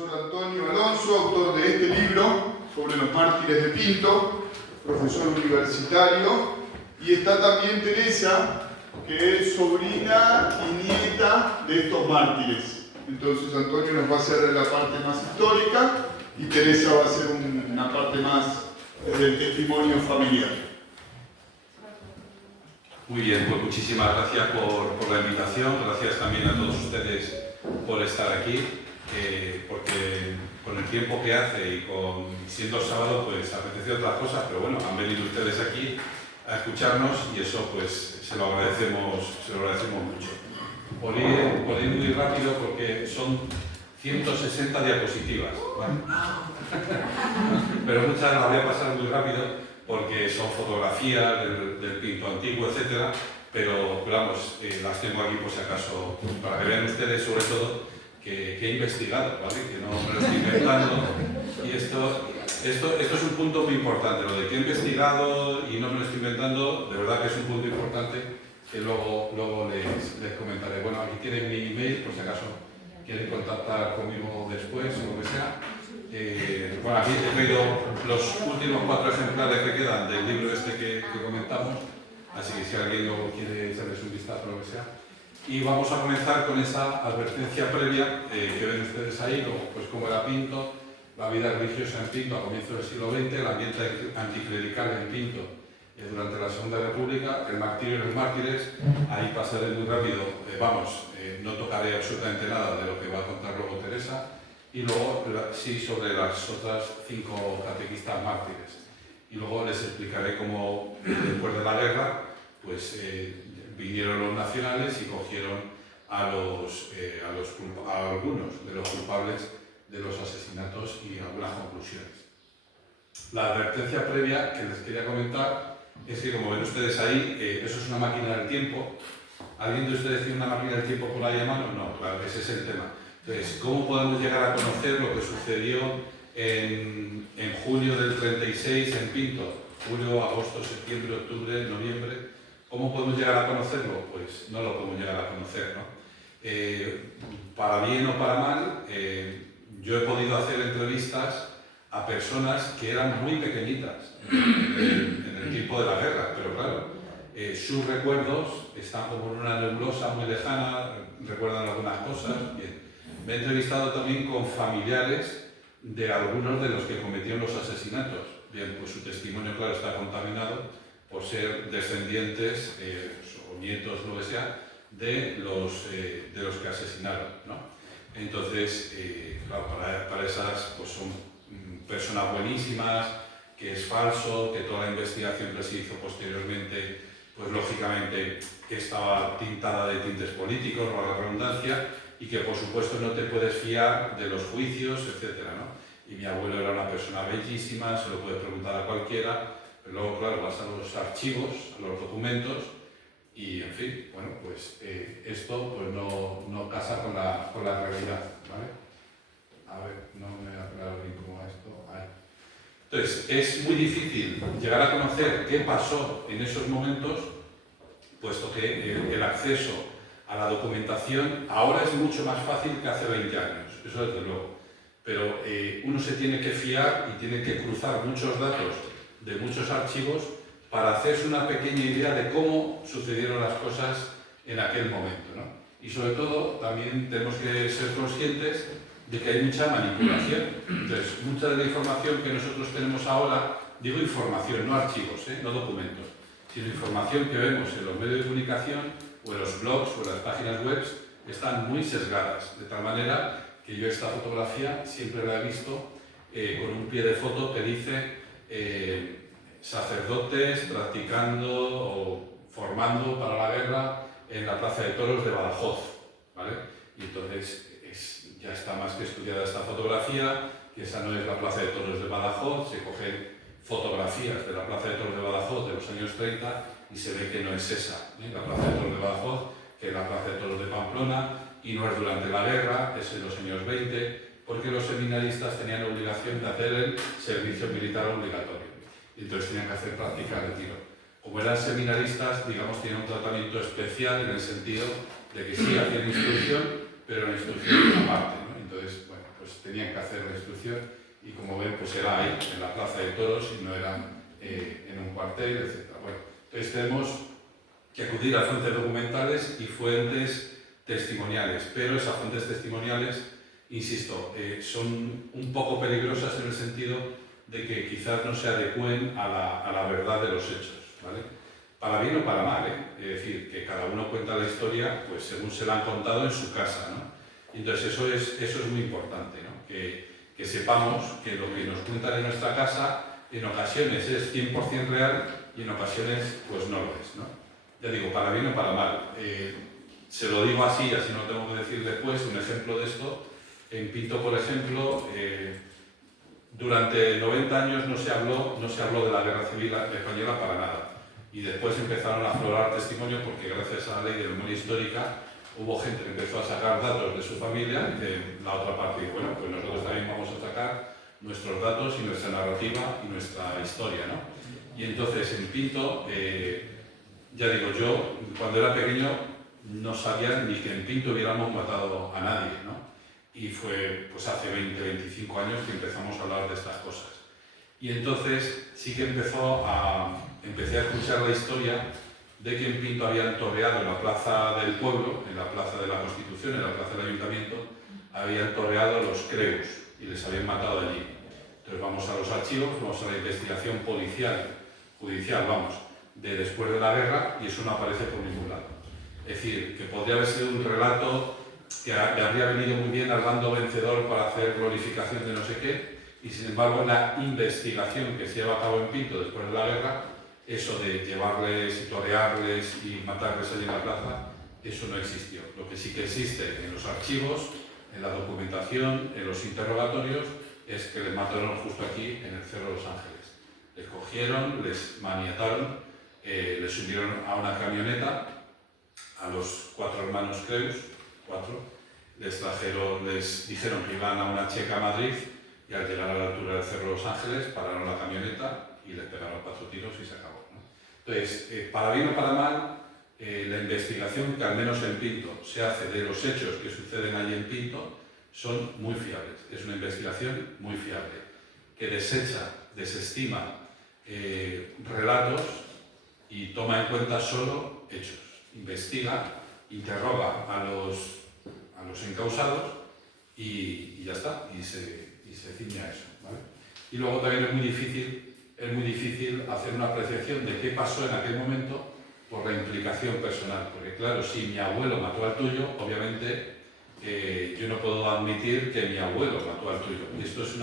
profesor Antonio Alonso, autor de este libro sobre los mártires de Pinto, profesor universitario, y está también Teresa, que es sobrina y nieta de estos mártires. Entonces Antonio nos va a hacer la parte más histórica y Teresa va a hacer una parte más del testimonio familiar. Muy bien, pues muchísimas gracias por la invitación, gracias también a todos ustedes por estar aquí, porque con el tiempo que hace y siendo sábado pues apetece otras cosas, pero bueno, han venido ustedes aquí a escucharnos y eso pues se lo agradecemos mucho. Por ir muy rápido porque son 160 diapositivas, ¿vale? Pero muchas las voy a pasar muy rápido porque son fotografías del Pinto antiguo, etcétera, pero vamos, las tengo aquí por si acaso, para que vean ustedes sobre todo que he investigado, ¿vale? Que no me lo estoy inventando. Y esto es un punto muy importante, lo de que he investigado y no me lo estoy inventando, de verdad que es un punto importante que luego les comentaré. Bueno, aquí tienen mi email, por si acaso quieren contactar conmigo después o lo que sea. Bueno, aquí he traído los últimos 4 ejemplares que quedan del libro este que comentamos, así que si alguien luego quiere echarles un vistazo o lo que sea. Y vamos a comenzar con esa advertencia previa que ven ustedes ahí, pues cómo era Pinto, la vida religiosa en Pinto a comienzos del siglo XX, el ambiente anticlerical en Pinto durante la Segunda República, el martirio y los mártires. Ahí pasaré muy rápido, no tocaré absolutamente nada de lo que va a contar luego Teresa. Y luego sí sobre las otras 5 catequistas mártires. Y luego les explicaré cómo después de la guerra pues, vinieron los nacionales y cogieron a algunos de los culpables de los asesinatos y algunas conclusiones. La advertencia previa que les quería comentar es que, como ven ustedes ahí, eso es una máquina del tiempo. ¿Alguien de ustedes tiene una máquina del tiempo por ahí a mano? No, claro, ese es el tema. Entonces, ¿cómo podemos llegar a conocer lo que sucedió en julio del 36 en Pinto? Julio, agosto, septiembre, octubre, noviembre. ¿Cómo podemos llegar a conocerlo? Pues no lo podemos llegar a conocer, ¿no? Para bien o para mal, yo he podido hacer entrevistas a personas que eran muy pequeñitas en el tiempo de la guerra, pero claro, sus recuerdos están como en una nebulosa muy lejana, recuerdan algunas cosas, bien. Me he entrevistado también con familiares de algunos de los que cometieron los asesinatos. Bien, pues su testimonio, claro, está contaminado por ser descendientes o nietos, lo que sea, de los que asesinaron, ¿no? Entonces, claro, para esas pues son personas buenísimas, que es falso, que toda la investigación que se hizo posteriormente, pues lógicamente que estaba tintada de tintes políticos, o la redundancia, y que por supuesto no te puedes fiar de los juicios, etcétera, ¿no? Y mi abuelo era una persona bellísima, se lo puedes preguntar a cualquiera, pero luego, claro, vas a los archivos, a los documentos, y en fin, bueno, pues esto pues no casa con la realidad, ¿vale? A ver, no me da claro bien cómo va esto. Ahí. Entonces, es muy difícil llegar a conocer qué pasó en esos momentos, puesto que el acceso a la documentación ahora es mucho más fácil que hace 20 años, eso desde luego. Pero uno se tiene que fiar y tiene que cruzar muchos datos de muchos archivos para hacerse una pequeña idea de cómo sucedieron las cosas en aquel momento, ¿no? Y sobre todo también tenemos que ser conscientes de que hay mucha manipulación. Entonces, mucha de la información que nosotros tenemos ahora, digo información, no archivos, no documentos, sino información que vemos en los medios de comunicación o en los blogs o en las páginas web, están muy sesgadas, de tal manera que yo esta fotografía siempre la he visto con un pie de foto que dice sacerdotes practicando o formando para la guerra en la Plaza de Toros de Badajoz, ¿vale? Y entonces ya está más que estudiada esta fotografía, que esa no es la Plaza de Toros de Badajoz, se cogen fotografías de la Plaza de Toros de Badajoz de los años 30 y se ve que no es esa, la Plaza de Toros de Badajoz, que es la Plaza de Toros de Pamplona, y no es durante la guerra, es en los años 20, porque los seminaristas tenían obligación de hacer el servicio militar obligatorio. Y entonces tenían que hacer práctica de tiro. Como eran seminaristas, digamos, tenían un tratamiento especial en el sentido de que sí hacían instrucción, pero la instrucción aparte, ¿no? Entonces, bueno, pues tenían que hacer la instrucción y como ven pues era ahí, en la Plaza de Toros y no era en un cuartel, etc. Bueno, entonces tenemos que acudir a fuentes documentales y fuentes testimoniales, pero esas fuentes testimoniales, insisto, son un poco peligrosas en el sentido de que quizás no se adecúen a la verdad de los hechos, ¿vale? Para bien o para mal, ¿eh? Es decir, que cada uno cuenta la historia pues según se la han contado en su casa, ¿no? Entonces eso es muy importante, ¿no? Que sepamos que lo que nos cuentan en nuestra casa en ocasiones es 100% real y en ocasiones pues no lo es, ¿no? Ya digo, para bien o para mal. Se lo digo así, así no tengo que decir después, un ejemplo de esto. En Pinto, por ejemplo, durante 90 años no se habló de la Guerra Civil Española para nada. Y después empezaron a aflorar testimonios porque gracias a la ley de memoria histórica hubo gente que empezó a sacar datos de su familia y de la otra parte. Y bueno, pues nosotros también vamos a sacar nuestros datos y nuestra narrativa y nuestra historia, ¿no? Y entonces en Pinto, ya digo, yo cuando era pequeño no sabía ni que en Pinto hubiéramos matado a nadie, ¿no? Y fue pues hace 20, 25 años que empezamos a hablar de estas cosas. Y entonces sí que empecé a escuchar la historia de que en Pinto habían torreado en la plaza del pueblo, en la plaza de la Constitución, en la plaza del Ayuntamiento, habían torreado los creus y les habían matado allí. Entonces vamos a los archivos, vamos a la investigación judicial, vamos, de después de la guerra y eso no aparece por ningún lado. Es decir, que podría haber sido un relato que le habría venido muy bien al bando vencedor para hacer glorificación de no sé qué, y sin embargo la investigación que se lleva a cabo en Pinto después de la guerra, eso de llevarles y torearles y matarles allí en la plaza, eso no existió. Lo que sí que existe en los archivos, en la documentación, en los interrogatorios, es que les mataron justo aquí en el Cerro de los Ángeles. Les cogieron, les maniataron, les subieron a una camioneta, a los 4 hermanos Creus, 4, les dijeron que iban a una checa a Madrid y al llegar a la altura del Cerro de los Ángeles pararon la camioneta y les pegaron 4 tiros y se acabó, ¿no? Entonces, para bien o para mal, la investigación que al menos en Pinto se hace de los hechos que suceden allí en Pinto son muy fiables. Es una investigación muy fiable, que desestima relatos y toma en cuenta solo hechos. Investiga, interroga a los encausados y ya está, y se ciña a eso, ¿vale? Y luego también es muy difícil hacer una apreciación de qué pasó en aquel momento por la implicación personal, porque claro, si mi abuelo mató al tuyo, obviamente yo no puedo admitir que mi abuelo mató al tuyo. Y esto es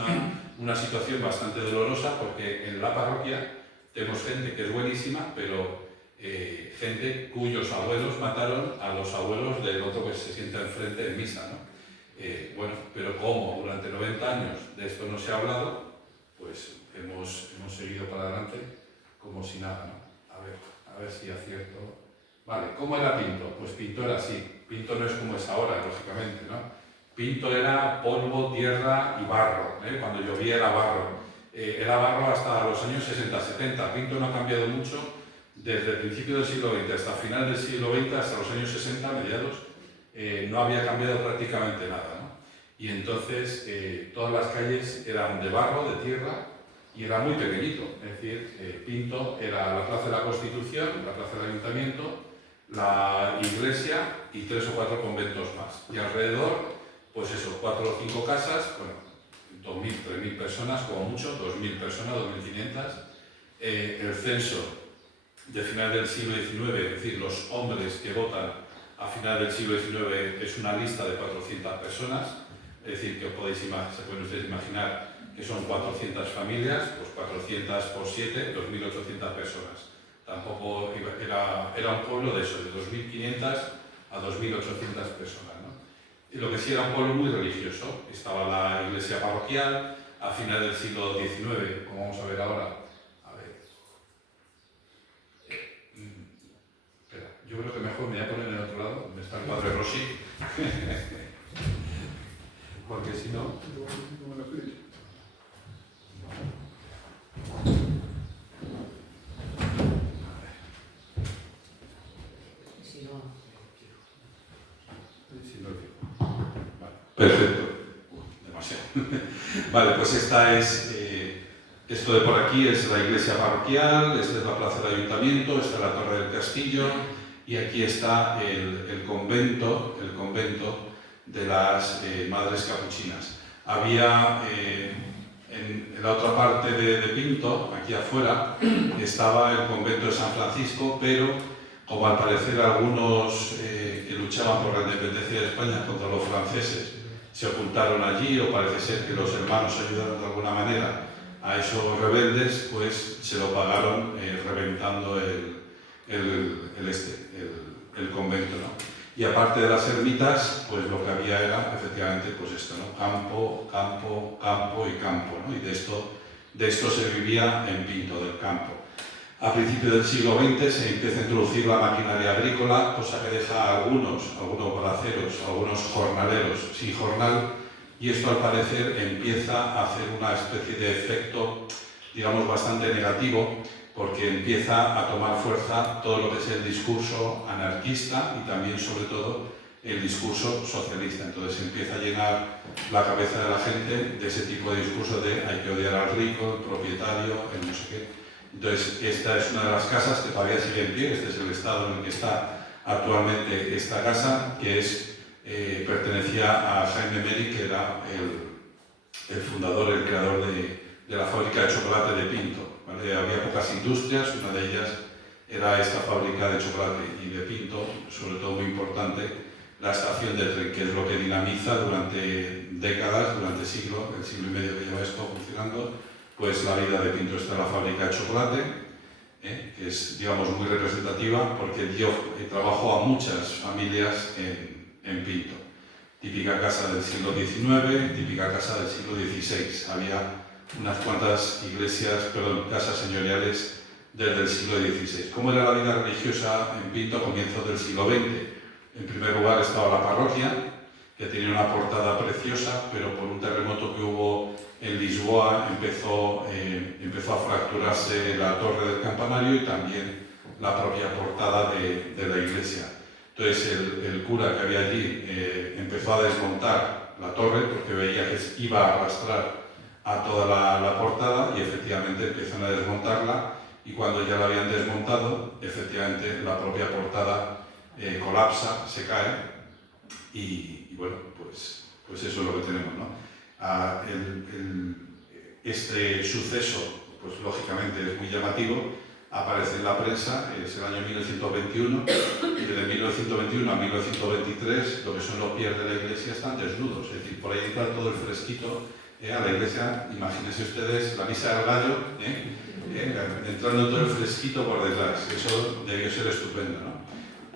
una situación bastante dolorosa porque en la parroquia tenemos gente que es buenísima, pero gente cuyos abuelos mataron a los abuelos del otro que se sienta enfrente en misa, ¿no? Bueno, pero como durante 90 años de esto no se ha hablado, pues hemos seguido para adelante como si nada, ¿no? A ver si acierto. Vale, ¿cómo era Pinto? Pues Pinto era así. Pinto no es como es ahora, lógicamente, ¿no? Pinto era polvo, tierra y barro, ¿eh? Cuando llovía era barro. Era barro hasta los años 60-70. Pinto no ha cambiado mucho desde el principio del siglo XX hasta final del siglo XX, hasta los años 60, mediados, no había cambiado prácticamente nada, ¿no? Y entonces todas las calles eran de barro, de tierra, y era muy pequeñito. Es decir, Pinto era la Plaza de la Constitución, la Plaza del Ayuntamiento, la iglesia y 3 o 4 conventos más. Y alrededor, pues eso, 4 o 5 casas, bueno, 2.000, 3.000 personas, como mucho, 2.000 personas, 2.500. El censo de final del siglo XIX, es decir, los hombres que votan a final del siglo XIX es una lista de 400 personas, es decir, que se pueden ustedes imaginar que son 400 familias, pues 400 por 7, 2.800 personas. Tampoco era un pueblo de eso, de 2.500 a 2.800 personas, ¿no? Y lo que sí era un pueblo muy religioso. Estaba la iglesia parroquial, a final del siglo XIX, como vamos a ver ahora. Espera, yo creo que mejor me voy a poner en el otro lado, donde está el padre Rossi, porque si no... Perfecto. Demasiado. Vale, pues esta es, esto de por aquí es la iglesia parroquial, esta es la plaza del ayuntamiento, esta es la torre del castillo y aquí está el convento de las Madres Capuchinas. Había en la otra parte de Pinto, aquí afuera, estaba el convento de San Francisco, pero como al parecer algunos que luchaban por la independencia de España contra los franceses se ocultaron allí, o parece ser que los hermanos ayudaron de alguna manera a esos rebeldes, pues se lo pagaron reventando el convento, ¿no? Y aparte de las ermitas, pues lo que había era efectivamente pues esto, ¿no? Campo, campo, campo y campo, ¿no? Y de esto se vivía en Pinto del Campo. A principios del siglo XX se empieza a introducir la maquinaria agrícola, cosa que deja a algunos braceros, algunos jornaleros sin jornal, y esto al parecer empieza a hacer una especie de efecto, digamos, bastante negativo, porque empieza a tomar fuerza todo lo que es el discurso anarquista y también, sobre todo, el discurso socialista. Entonces empieza a llenar la cabeza de la gente de ese tipo de discurso de hay que odiar al rico, el propietario, el no sé qué. Entonces, esta es una de las casas que todavía sigue en pie, este es el estado en el que está actualmente esta casa, que pertenecía a Jaime Meri, que era el fundador, el creador de la fábrica de chocolate de Pinto, ¿vale? Había pocas industrias, una de ellas era esta fábrica de chocolate, y de Pinto, sobre todo muy importante, la estación de tren, que es lo que dinamiza durante décadas, durante el siglo y medio que lleva esto funcionando, pues la vida de Pinto. Está la fábrica de chocolate, que es, digamos, muy representativa porque dio trabajo a muchas familias en Pinto. Típica casa del siglo XIX, típica casa del siglo XVI. Había unas cuantas casas señoriales desde el siglo XVI. ¿Cómo era la vida religiosa en Pinto a comienzos del siglo XX? En primer lugar estaba la parroquia, que tenía una portada preciosa, pero por un terremoto que hubo en Lisboa empezó a fracturarse la torre del campanario y también la propia portada de la iglesia. Entonces el cura que había allí empezó a desmontar la torre porque veía que iba a arrastrar a toda la portada, y efectivamente empiezan a desmontarla, y cuando ya la habían desmontado, efectivamente la propia portada colapsa, se cae, y bueno, pues eso es lo que tenemos, ¿no? Este suceso, pues lógicamente es muy llamativo, aparece en la prensa, es el año 1921, y de 1921 a 1923 lo que son los pies de la iglesia están desnudos, es decir, por ahí entra todo el fresquito a la iglesia. Imagínense ustedes la misa del gallo, entrando todo el fresquito por detrás. Eso debió ser estupendo, ¿no?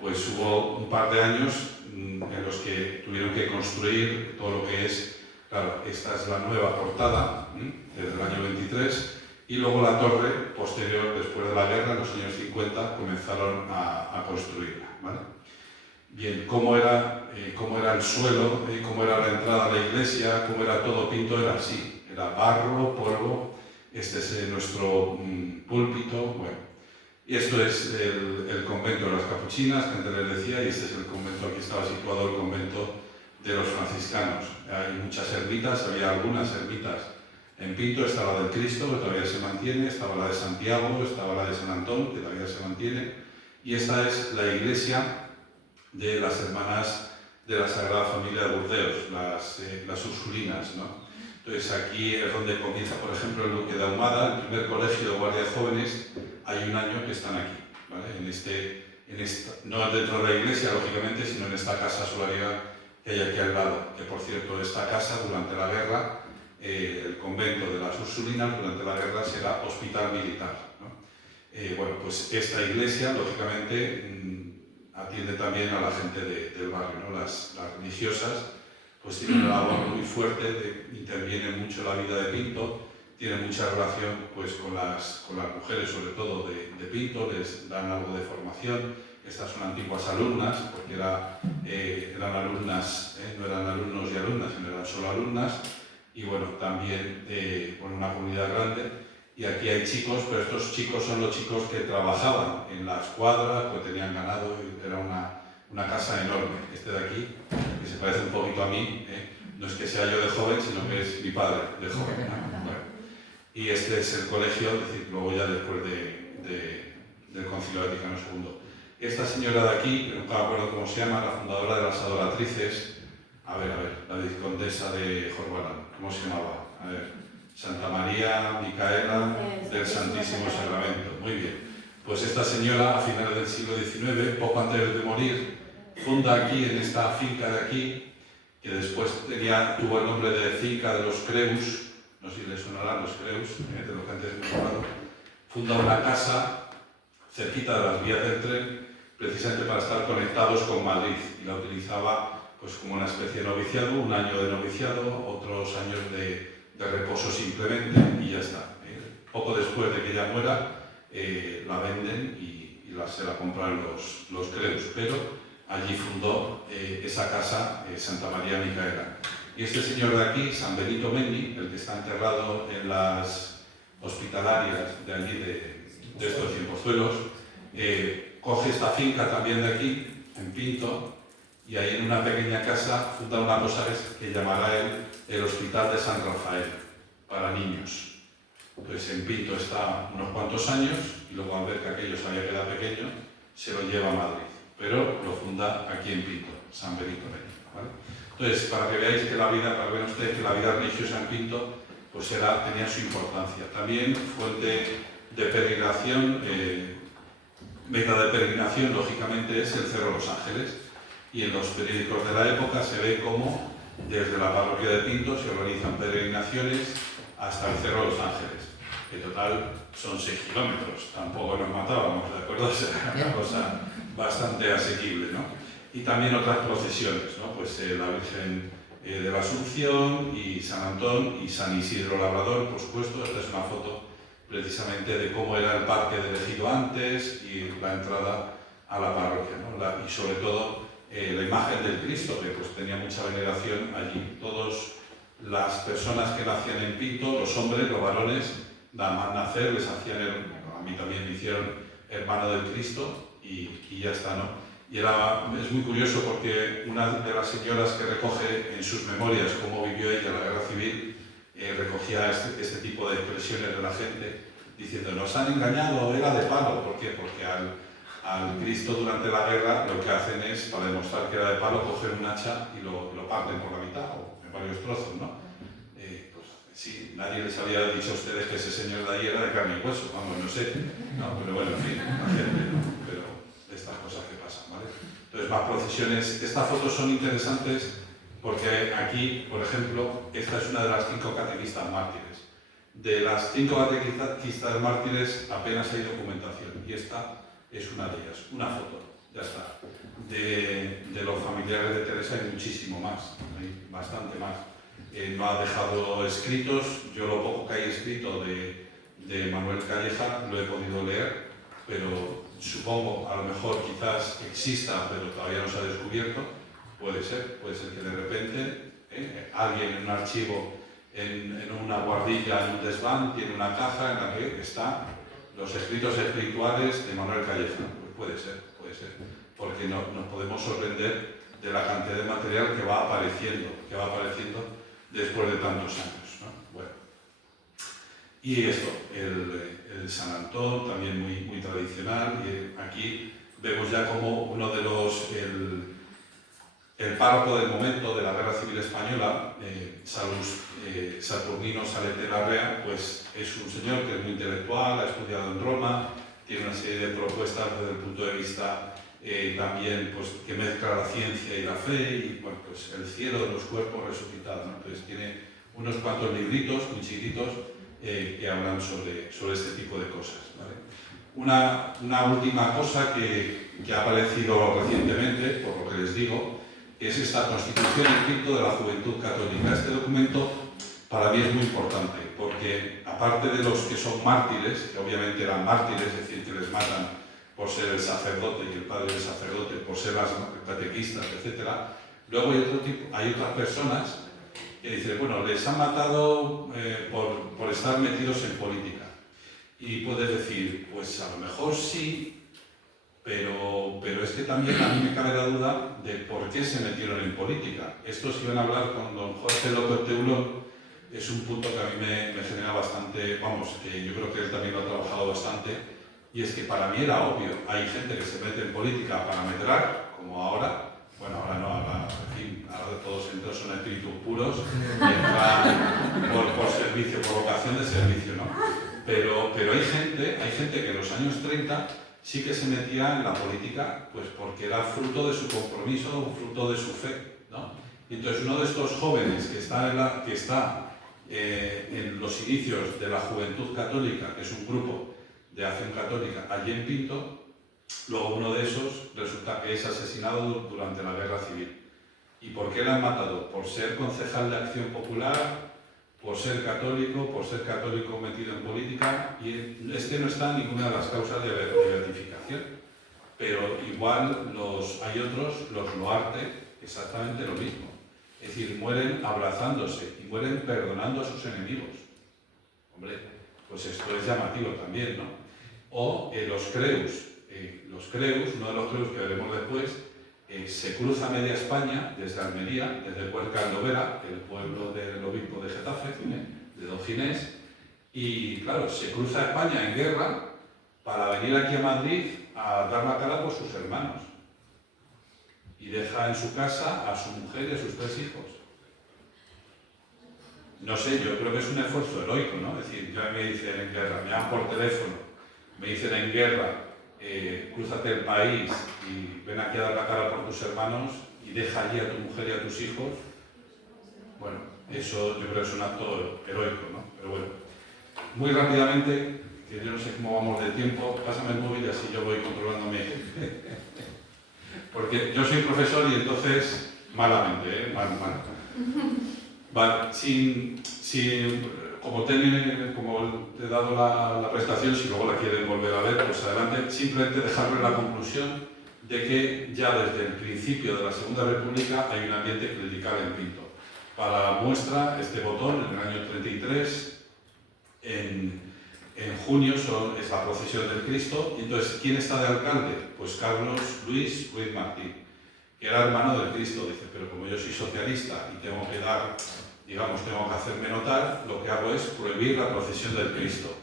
Pues hubo un par de años en los que tuvieron que construir todo lo que es. Claro, esta es la nueva portada, desde el año 23, y luego la torre posterior, después de la guerra, en los años 50, comenzaron a construirla, ¿vale? Bien, ¿cómo era el suelo? ¿Cómo era la entrada a la iglesia? ¿Cómo era todo? Pinto era así, era barro, polvo. Este es nuestro púlpito, bueno. Y esto es el convento de las Capuchinas, que antes les decía, y este es el convento, aquí estaba situado el convento de los franciscanos. Hay muchas ermitas, había algunas ermitas en Pinto, estaba la del Cristo, que todavía se mantiene, estaba la de Santiago, estaba la de San Antón, que todavía se mantiene, y esta es la iglesia de las hermanas de la Sagrada Familia de Burdeos, las Ursulinas, ¿no? Entonces aquí es donde comienza, por ejemplo, el Duque de Ahumada, el primer colegio de guardias jóvenes. Hay un año que están aquí, ¿vale? No dentro de la iglesia, lógicamente, sino en esta casa solaria que hay aquí al lado, que por cierto, esta casa durante la guerra, el convento de las Ursulinas durante la guerra será hospital militar, ¿no? Bueno, pues esta iglesia, lógicamente, atiende también a la gente del barrio, ¿no? Las religiosas pues tienen una labor muy fuerte, intervienen mucho en la vida de Pinto, tienen mucha relación pues con las mujeres, sobre todo de Pinto, les dan algo de formación. Estas son antiguas alumnas, porque eran alumnas, no eran alumnos y alumnas, sino eran solo alumnas, y bueno, también con una comunidad grande. Y aquí hay chicos, pero estos chicos son los chicos que trabajaban en las cuadras, que tenían ganado, era una casa enorme. Este de aquí, que se parece un poquito a mí, no es que sea yo de joven, sino que es mi padre de joven, ¿no? Bueno, y este es el colegio, es decir, luego ya después del Concilio Vaticano II. Esta señora de aquí, que no me acuerdo cómo se llama, la fundadora de las Adoratrices, a ver, la vizcondesa de Jorbalan, ¿cómo se llamaba? A ver, Santa María Micaela del Santísimo Sacramento. Muy bien. Pues esta señora, a finales del siglo XIX, poco antes de morir, funda aquí, en esta finca de aquí, que después tuvo el nombre de Finca de los Creus, no sé si les sonarán los Creus, de lo que antes hemos hablado, funda una casa cerquita de las vías del tren, precisamente para estar conectados con Madrid, y la utilizaba pues como una especie de noviciado, un año de noviciado, otros años de reposo simplemente, y ya está. Poco después de que ella muera, la venden y se la compran los Creus, pero allí fundó esa casa, Santa María Micaela. Y este señor de aquí, San Benito Menni, el que está enterrado en las hospitalarias de allí, de estos Cienpozuelos, coge esta finca también de aquí, en Pinto, y ahí en una pequeña casa funda una cosa que llamará él el Hospital de San Rafael, para niños. Pues en Pinto está unos cuantos años, y luego al ver que aquello se había quedado pequeño, se lo lleva a Madrid, pero lo funda aquí en Pinto, San Benito Menni, ¿vale? Entonces, para que veáis que para que vean ustedes que la vida religiosa en Pinto pues tenía su importancia. También fuente de peregrinación, meta de peregrinación, lógicamente, es el Cerro Los Ángeles, y en los periódicos de la época se ve cómo desde la parroquia de Pinto se organizan peregrinaciones hasta el Cerro Los Ángeles. En total son 6 kilómetros, tampoco nos matábamos, ¿de acuerdo? O sea, una cosa bastante asequible, ¿no? Y también otras procesiones, ¿no? Pues la Virgen de la Asunción y San Antón y San Isidro Labrador, por supuesto. Esta es una foto precisamente de cómo era el parque de Ejido antes y la entrada a la parroquia, ¿no? Y sobre todo la imagen del Cristo, que pues tenía mucha veneración allí. Todas las personas que nacían en Pinto, los hombres, los varones, nada más nacer, les hacían, a mí también me hicieron hermano del Cristo y ya está, ¿no? Y es muy curioso porque una de las señoras que recoge en sus memorias cómo vivió ella la guerra civil, recogía este tipo de expresiones de la gente, diciendo, nos han engañado, era de palo. ¿Por qué? Porque al Cristo durante la guerra lo que hacen es, para demostrar que era de palo, coger un hacha y lo parten por la mitad o en varios trozos, ¿no? Pues sí, nadie les había dicho a ustedes que ese señor de ahí era de carne y hueso, vamos, no sé, no, pero bueno, en fin, la gente, ¿no? Pero estas cosas que pasan, ¿vale? Entonces, más procesiones. Estas fotos son interesantes porque aquí, por ejemplo, esta es una de las 5 catequistas mártires. De las 5 catequistas mártires apenas hay documentación y esta es una de ellas, una foto, ya está. De los familiares de Teresa hay muchísimo más, hay bastante más. No ha dejado escritos, yo lo poco que hay escrito de Manuel Calleja lo he podido leer, pero supongo, a lo mejor quizás exista, pero todavía no se ha descubierto. Puede ser que de repente alguien en un archivo, en una guardilla, en un desván, tiene una caja en la que están los escritos espirituales de Manuel Calleja. Pues puede ser, porque nos podemos sorprender de la cantidad de material que va apareciendo después de tantos años, ¿no? Bueno. Y esto, el San Antón, también muy tradicional, y aquí vemos ya como uno de el párroco del momento de la Guerra Civil Española, Saturnino Salete Larrea, pues es un señor que es muy intelectual, ha estudiado en Roma, tiene una serie de propuestas desde el punto de vista también pues, que mezcla la ciencia y la fe, y bueno, pues el cielo de los cuerpos resucitados, ¿no? Entonces tiene unos cuantos libritos muy chiquitos que hablan sobre este tipo de cosas, ¿vale? Una última cosa que ha aparecido recientemente, por lo que les digo, es esta Constitución en Pinto de la Juventud Católica. Este documento para mí es muy importante, porque aparte de los que son mártires, que obviamente eran mártires, es decir, que les matan por ser el sacerdote y el padre del sacerdote, por ser las catequistas, etc., luego hay otras personas que dicen, bueno, les han matado por estar metidos en política. Y puedes decir, pues a lo mejor sí, pero es que también a mí me cabe la duda de por qué se metieron en política. Esto, si van a hablar con don Jorge López Teulón, es un punto que a mí me genera bastante, vamos, que yo creo que él también lo ha trabajado bastante, y es que para mí era obvio. Hay gente que se mete en política para medrar, como ahora. Bueno, ahora no, ahora, en fin, ahora todos entran, son espíritus puros y entran por servicio, por vocación de servicio, ¿no? Pero hay gente que en los años 30 sí que se metía en la política, pues porque era fruto de su compromiso, fruto de su fe, ¿no? Y entonces uno de estos jóvenes que está en los inicios de la Juventud Católica, que es un grupo de acción católica allí en Pinto, luego uno de esos resulta que es asesinado durante la Guerra Civil. ¿Y por qué le han matado? Por ser concejal de Acción Popular, por ser católico metido en política, y este no está en ninguna de las causas de beatificación. Pero igual hay otros, los Loarte, exactamente lo mismo. Es decir, mueren abrazándose y mueren perdonando a sus enemigos. Hombre, pues esto es llamativo también, ¿no? O los Creus. Uno de los Creus que veremos después, se cruza media España desde Almería, desde Cuerca de Lovera, el pueblo del obispo de Getafe, de Don Ginés, y claro, se cruza España en guerra para venir aquí a Madrid a dar la cara por sus hermanos. Y deja en su casa a su mujer y a sus 3 hijos. No sé, yo creo que es un esfuerzo heroico, ¿no? Es decir, ya me dicen en guerra, me llaman por teléfono, me dicen en guerra, crúzate el país y ven aquí a dar la cara por tus hermanos y deja allí a tu mujer y a tus hijos. Bueno, eso yo creo que es un acto heroico, ¿no? Pero bueno, muy rápidamente, que yo no sé cómo vamos de tiempo, pásame el móvil y así yo voy controlándome. Porque yo soy profesor y entonces, malamente, mal. Vale, como te he dado la prestación, si luego la quieren volver a ver, pues adelante. Simplemente dejarles la conclusión de que ya desde el principio de la Segunda República hay un ambiente clerical en Pinto. Para muestra, este botón, en el año 33, en junio es la procesión del Cristo, y entonces, ¿quién está de alcalde? Pues Carlos Luis Ruiz Martín, que era hermano del Cristo. Dice, pero como yo soy socialista y tengo que hacerme notar, lo que hago es prohibir la procesión del Cristo.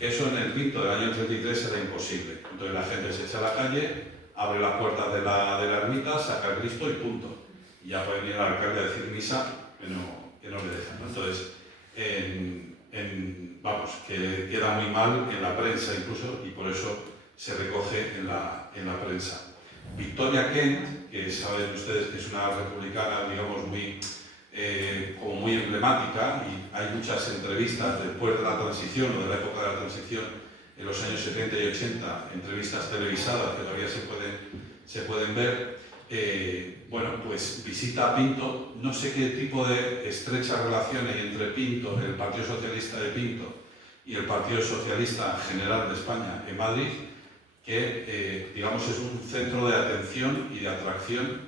Eso en el Pinto del año 33 era imposible. Entonces la gente se echa a la calle, abre las puertas de la ermita, saca el Cristo y punto. Y ya puede venir el alcalde a decir misa, que no le dejan. Entonces, que queda muy mal en la prensa incluso, y por eso se recoge en la prensa. Victoria Kent, que saben ustedes que es una republicana, digamos, muy emblemática, y hay muchas entrevistas después de la transición o de la época de la transición, en los años 70 y 80, entrevistas televisadas que todavía se pueden ver. Pues visita Pinto. No sé qué tipo de estrecha relación hay entre Pinto, el Partido Socialista de Pinto, y el Partido Socialista General de España en Madrid, que digamos es un centro de atención y de atracción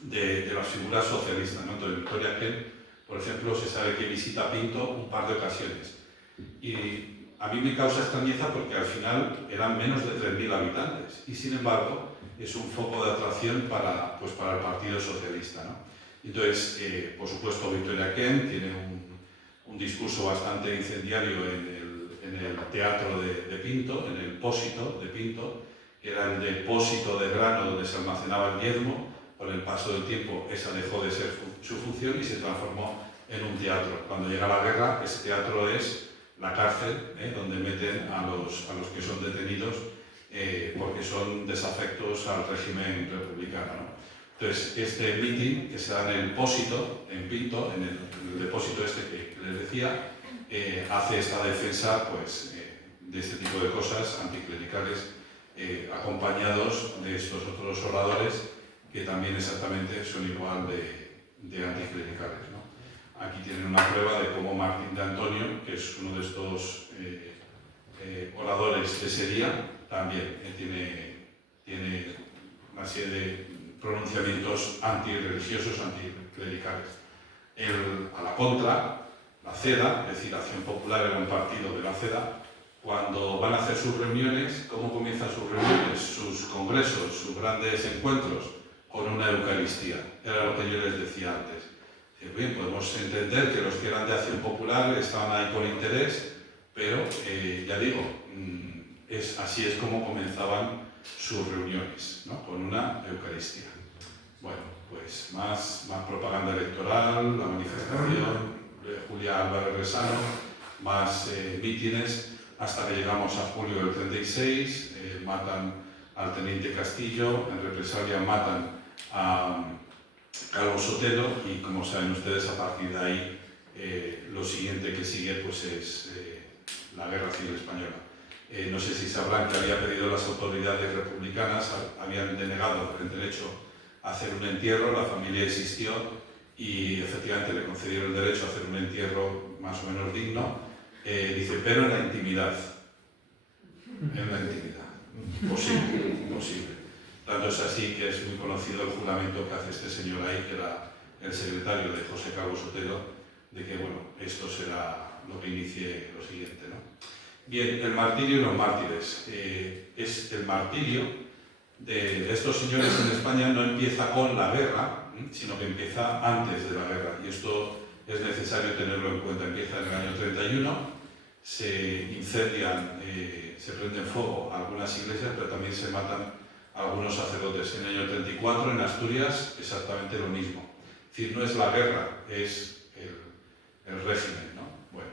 de las figuras socialistas, ¿no? Entonces, Victoria Kent, por ejemplo, se sabe que visita Pinto un par de ocasiones. Y a mí me causa extrañeza porque al final eran menos de 3.000 habitantes, y sin embargo es un foco de atracción para el Partido Socialista, ¿no? Entonces, por supuesto, Victoria Kent tiene un discurso bastante incendiario en el teatro de Pinto, en el Pósito de Pinto, que era el depósito de grano donde se almacenaba el diezmo. Con el paso del tiempo, esa dejó de ser su función y se transformó en un teatro. Cuando llega la guerra, ese teatro es la cárcel, donde meten a los que son detenidos porque son desafectos al régimen republicano, ¿no? Entonces, este mitin que se da en el Pósito, en Pinto, en el depósito este que les decía, hace esta defensa de este tipo de cosas anticlericales, acompañados de estos otros oradores que también exactamente son igual de anticlericales, ¿no? Aquí tienen una prueba de cómo Martín de Antonio, que es uno de estos oradores de ese día, también tiene una serie de pronunciamientos antirreligiosos, anticlericales. A la contra, la CEDA, es decir, Acción Popular era un partido de la CEDA, cuando van a hacer sus reuniones, ¿cómo comienzan sus reuniones, sus congresos, sus grandes encuentros? Con una Eucaristía. Era lo que yo les decía antes. Bien, podemos entender que los que eran de acción popular estaban ahí por interés, pero ya digo, así es como comenzaban sus reuniones, ¿no? Con una Eucaristía. Bueno, pues más propaganda electoral, la manifestación de Julia Álvarez Resano, más mítines, hasta que llegamos a julio del 36, matan al teniente Castillo, en represalia matan a Calvo Sotelo y, como saben ustedes, a partir de ahí lo siguiente que sigue pues es la Guerra Civil Española. No sé si sabrán que había pedido las autoridades republicanas, habían denegado el derecho a hacer un entierro, la familia insistió y efectivamente le concedieron el derecho a hacer un entierro más o menos digno, dice, pero en la intimidad. En la intimidad. Imposible. Tanto es así que es muy conocido el juramento que hace este señor ahí, que era el secretario de José Calvo Sotelo, de que, bueno, esto será lo que inicie lo siguiente, ¿no? Bien, el martirio y los mártires. Es el martirio de estos señores en España no empieza con la guerra, sino que empieza antes de la guerra. Y esto es necesario tenerlo en cuenta. Empieza en el año 31, se incendian, se prenden fuego algunas iglesias, pero también se matan algunos sacerdotes. En el año 34, en Asturias, exactamente lo mismo. Es decir, no es la guerra, es el régimen, ¿no? Bueno,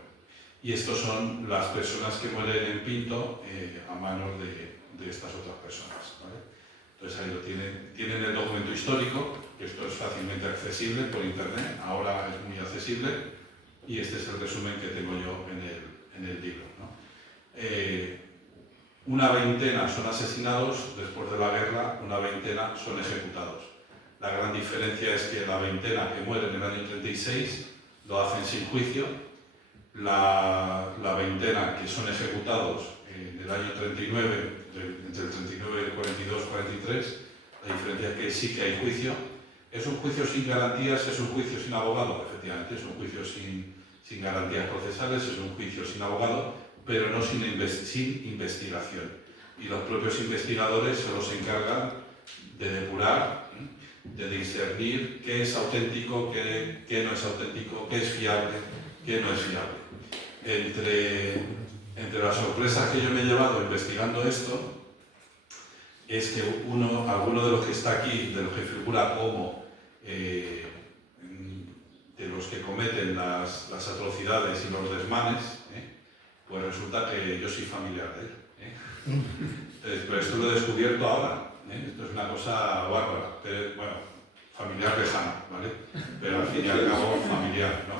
y estos son las personas que mueren en Pinto a manos de estas otras personas, ¿vale? Entonces ahí lo tienen el documento histórico, que esto es fácilmente accesible por internet, ahora es muy accesible, y este es el resumen que tengo yo en el libro, ¿no? Una veintena son asesinados después de la guerra, una veintena son ejecutados. La gran diferencia es que la veintena que muere en el año 36 lo hacen sin juicio, la veintena que son ejecutados en el año 39, entre el 39 y el 42, 43, la diferencia es que sí que hay juicio. ¿Es un juicio sin garantías? ¿Es un juicio sin abogado? Efectivamente, es un juicio sin garantías procesales, es un juicio sin abogado, pero no sin investigación. Y los propios investigadores se los encargan de depurar, de discernir qué es auténtico, qué no es auténtico, qué es fiable, qué no es fiable. Entre las sorpresas que yo me he llevado investigando esto, es que alguno de los que está aquí, de los que figura como de los que cometen las atrocidades y los desmanes, pues resulta que yo soy familiar de él. Entonces, pero esto lo he descubierto ahora. Esto es una cosa bárbara. Pero, bueno, familiar lejano, ¿vale? Pero al fin y al cabo familiar, ¿no?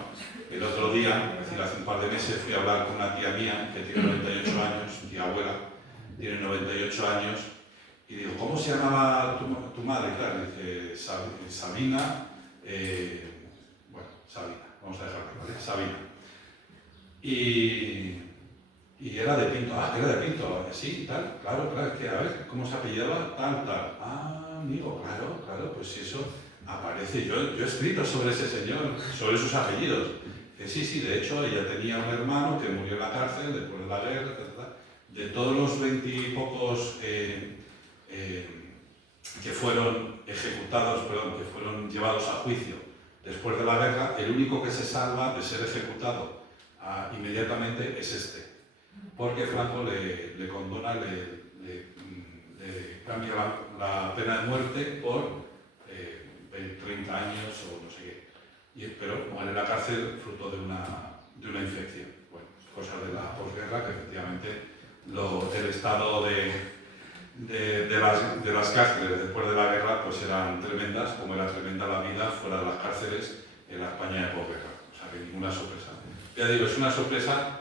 El otro día, es decir, hace un par de meses, fui a hablar con una tía mía que tiene 98 años, tía abuela, tiene 98 años, y digo, ¿cómo se llamaba tu madre? Claro, dice, Sabina, bueno, Sabina, vamos a dejarlo, ¿vale? Sabina. Y era de Pinto. Ah, que era de Pinto, sí, tal, claro, es que a ver, ¿cómo se apellidaba? Tal. Ah, amigo, claro, pues eso aparece. Yo he escrito sobre ese señor, sobre sus apellidos. Que sí, de hecho, ella tenía un hermano que murió en la cárcel después de la guerra, etc. De todos los 20 y pocos que fueron ejecutados, que fueron llevados a juicio después de la guerra, el único que se salva de ser ejecutado inmediatamente es este. Porque Franco le condona, le cambia la pena de muerte por 30 años o no sé qué. Pero muere en la cárcel fruto de una infección. Bueno, cosas de la posguerra que efectivamente el estado de las cárceles después de la guerra pues eran tremendas, como era tremenda la vida fuera de las cárceles en la España de posguerra. O sea que ninguna sorpresa. Ya digo, es una sorpresa.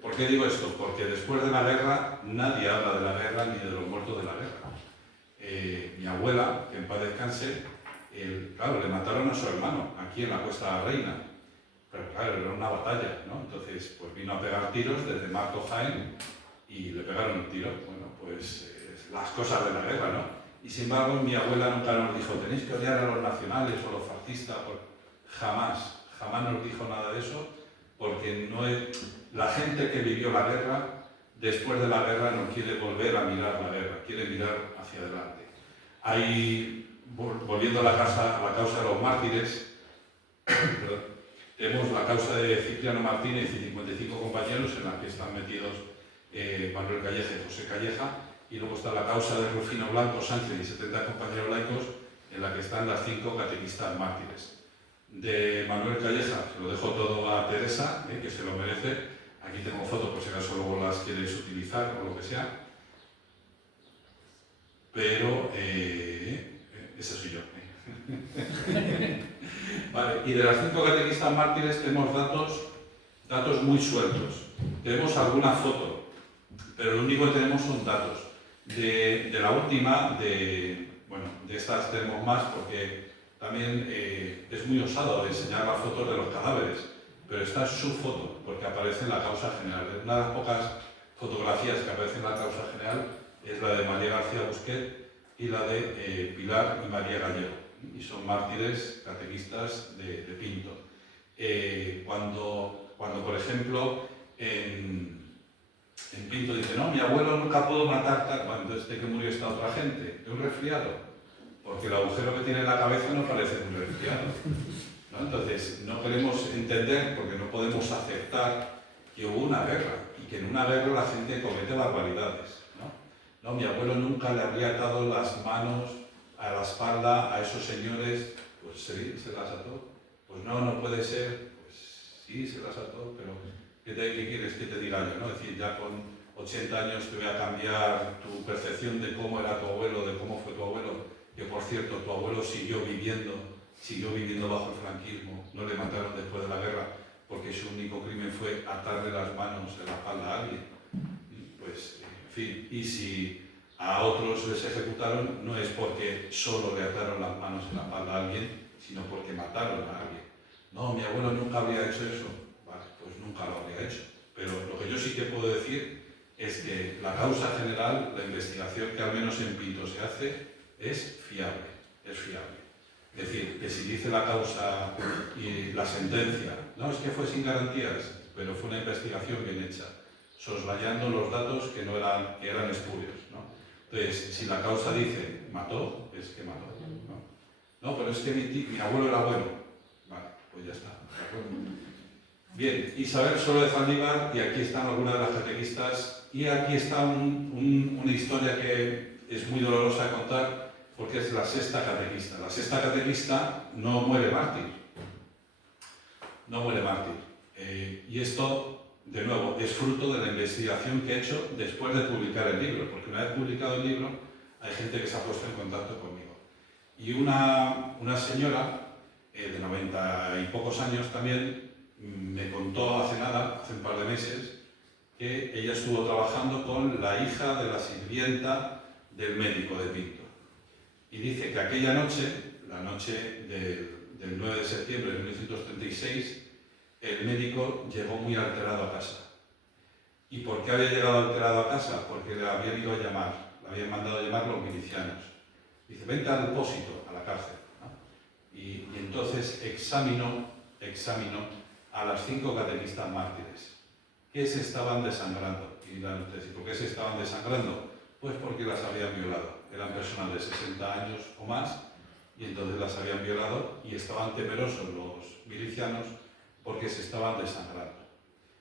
¿Por qué digo esto? Porque después de la guerra nadie habla de la guerra ni de los muertos de la guerra. Mi abuela, que en paz descanse, claro, le mataron a su hermano aquí en la Cuesta Reina, pero claro, era una batalla, ¿no? Entonces, pues vino a pegar tiros desde Marto Jaén y le pegaron un tiro. Bueno, pues las cosas de la guerra, ¿no? Y sin embargo, mi abuela nunca nos dijo, tenéis que odiar a los nacionales o a los fascistas, jamás nos dijo nada de eso, porque la gente que vivió la guerra después de la guerra no quiere volver a mirar la guerra, quiere mirar hacia adelante. Hay, volviendo a la causa de los mártires, tenemos la causa de Cipriano Martínez y 55 compañeros en la que están metidos Manuel Calleja y José Calleja, y luego está la causa de Rufino Blanco Sánchez y 70 compañeros laicos en la que están las 5 catequistas mártires. De Manuel Calleja se lo dejo todo a Teresa, que se lo merece. Aquí tengo fotos por si acaso luego las quieres utilizar o lo que sea. Pero ese soy yo. Vale, y de las 5 catequistas mártires tenemos datos muy sueltos. Tenemos alguna foto, pero lo único que tenemos son datos. De la última, de estas tenemos más porque también es muy osado de enseñar las fotos de los cadáveres, pero esta es su foto, porque aparece en la causa general. Una de las pocas fotografías que aparece en la causa general es la de María García Busquet y la de Pilar y María Gallego, y son mártires catequistas de Pinto. Cuando, por ejemplo, en Pinto dice, no, mi abuelo nunca pudo matar tal, bueno, entonces ¿de qué murió esta otra gente? ¿De un resfriado? Porque el agujero que tiene en la cabeza no parece un resfriado, ¿no? Entonces, no queremos entender, porque no podemos aceptar que hubo una guerra, y que en una guerra la gente comete barbaridades, ¿no? No, mi abuelo nunca le habría atado las manos a la espalda a esos señores, pues sí, se las ató. Pues no puede ser, pues sí, se las ató, pero ¿qué quieres que te diga yo? ¿No? Es decir, ya con 80 años te voy a cambiar tu percepción de cómo era tu abuelo, de cómo fue tu abuelo, que por cierto, tu abuelo siguió viviendo bajo el franquismo, no le mataron después de la guerra, porque su único crimen fue atarle las manos en la espalda a alguien. Pues, en fin, y si a otros les ejecutaron, no es porque solo le ataron las manos en la espalda a alguien, sino porque mataron a alguien. No, mi abuelo nunca habría hecho eso. Vale, pues nunca lo habría hecho. Pero lo que yo sí que puedo decir es que la causa general, la investigación que al menos en Pinto se hace, es fiable. Es fiable. Es decir, que si dice la causa y la sentencia, no, es que fue sin garantías, pero fue una investigación bien hecha, soslayando los datos que eran espurios, ¿no? Entonces, si la causa dice mató, es que mató, ¿no? No, pero es que mi abuelo era bueno. Vale, pues ya está. Bien, Isabel Solo de Zaldívar, y aquí están algunas de las catequistas, y aquí está una historia que es muy dolorosa de contar, porque es la sexta catequista. La sexta catequista no muere mártir. No muere mártir. Y esto, de nuevo, es fruto de la investigación que he hecho después de publicar el libro, porque una vez publicado el libro, hay gente que se ha puesto en contacto conmigo. Y una señora de 90 y pocos años también me contó hace un par de meses, que ella estuvo trabajando con la hija de la sirvienta del médico de Pinto. Y dice que aquella noche, la noche del 9 de septiembre de 1936, el médico llegó muy alterado a casa. ¿Y por qué había llegado alterado a casa? Porque le habían ido a llamar, le habían mandado a llamar los milicianos. Dice, vente al depósito, a la cárcel, ¿no? Y entonces examinó a las 5 catequistas mártires, que se estaban desangrando. Y ¿por qué se estaban desangrando? Pues porque las habían violado. Eran personas de 60 años o más, y entonces las habían violado y estaban temerosos los milicianos porque se estaban desangrando.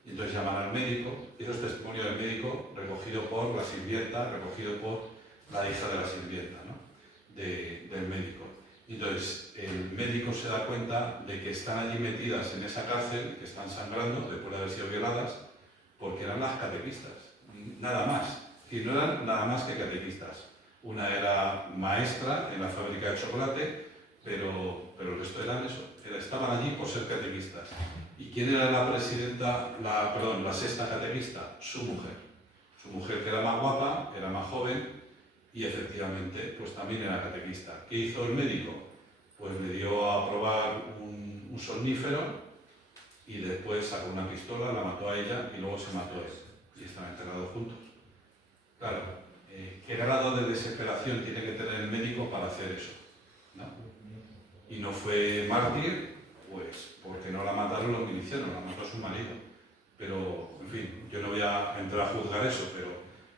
Y entonces llaman al médico, y eso es testimonio del médico recogido por la sirvienta, recogido por la hija de la sirvienta, ¿no? Del médico. Y entonces el médico se da cuenta de que están allí metidas en esa cárcel, que están sangrando después de haber sido violadas, porque eran las catequistas, nada más. Y no eran nada más que catequistas. Una era maestra en la fábrica de chocolate, pero el resto eran eso, estaban allí por ser catequistas. ¿Y quién era la presidenta, la sexta catequista? Su mujer que era más guapa, era más joven y efectivamente pues también era catequista. ¿Qué hizo el médico? Pues le dio a probar un somnífero y después sacó una pistola, la mató a ella y luego se mató él. Y están enterrados juntos. Claro, ¿qué grado de desesperación tiene que tener el médico para hacer eso? ¿No? Y no fue mártir, pues porque no la mataron los milicianos, la mató su marido. pero, en fin, yo no voy a entrar a juzgar eso, pero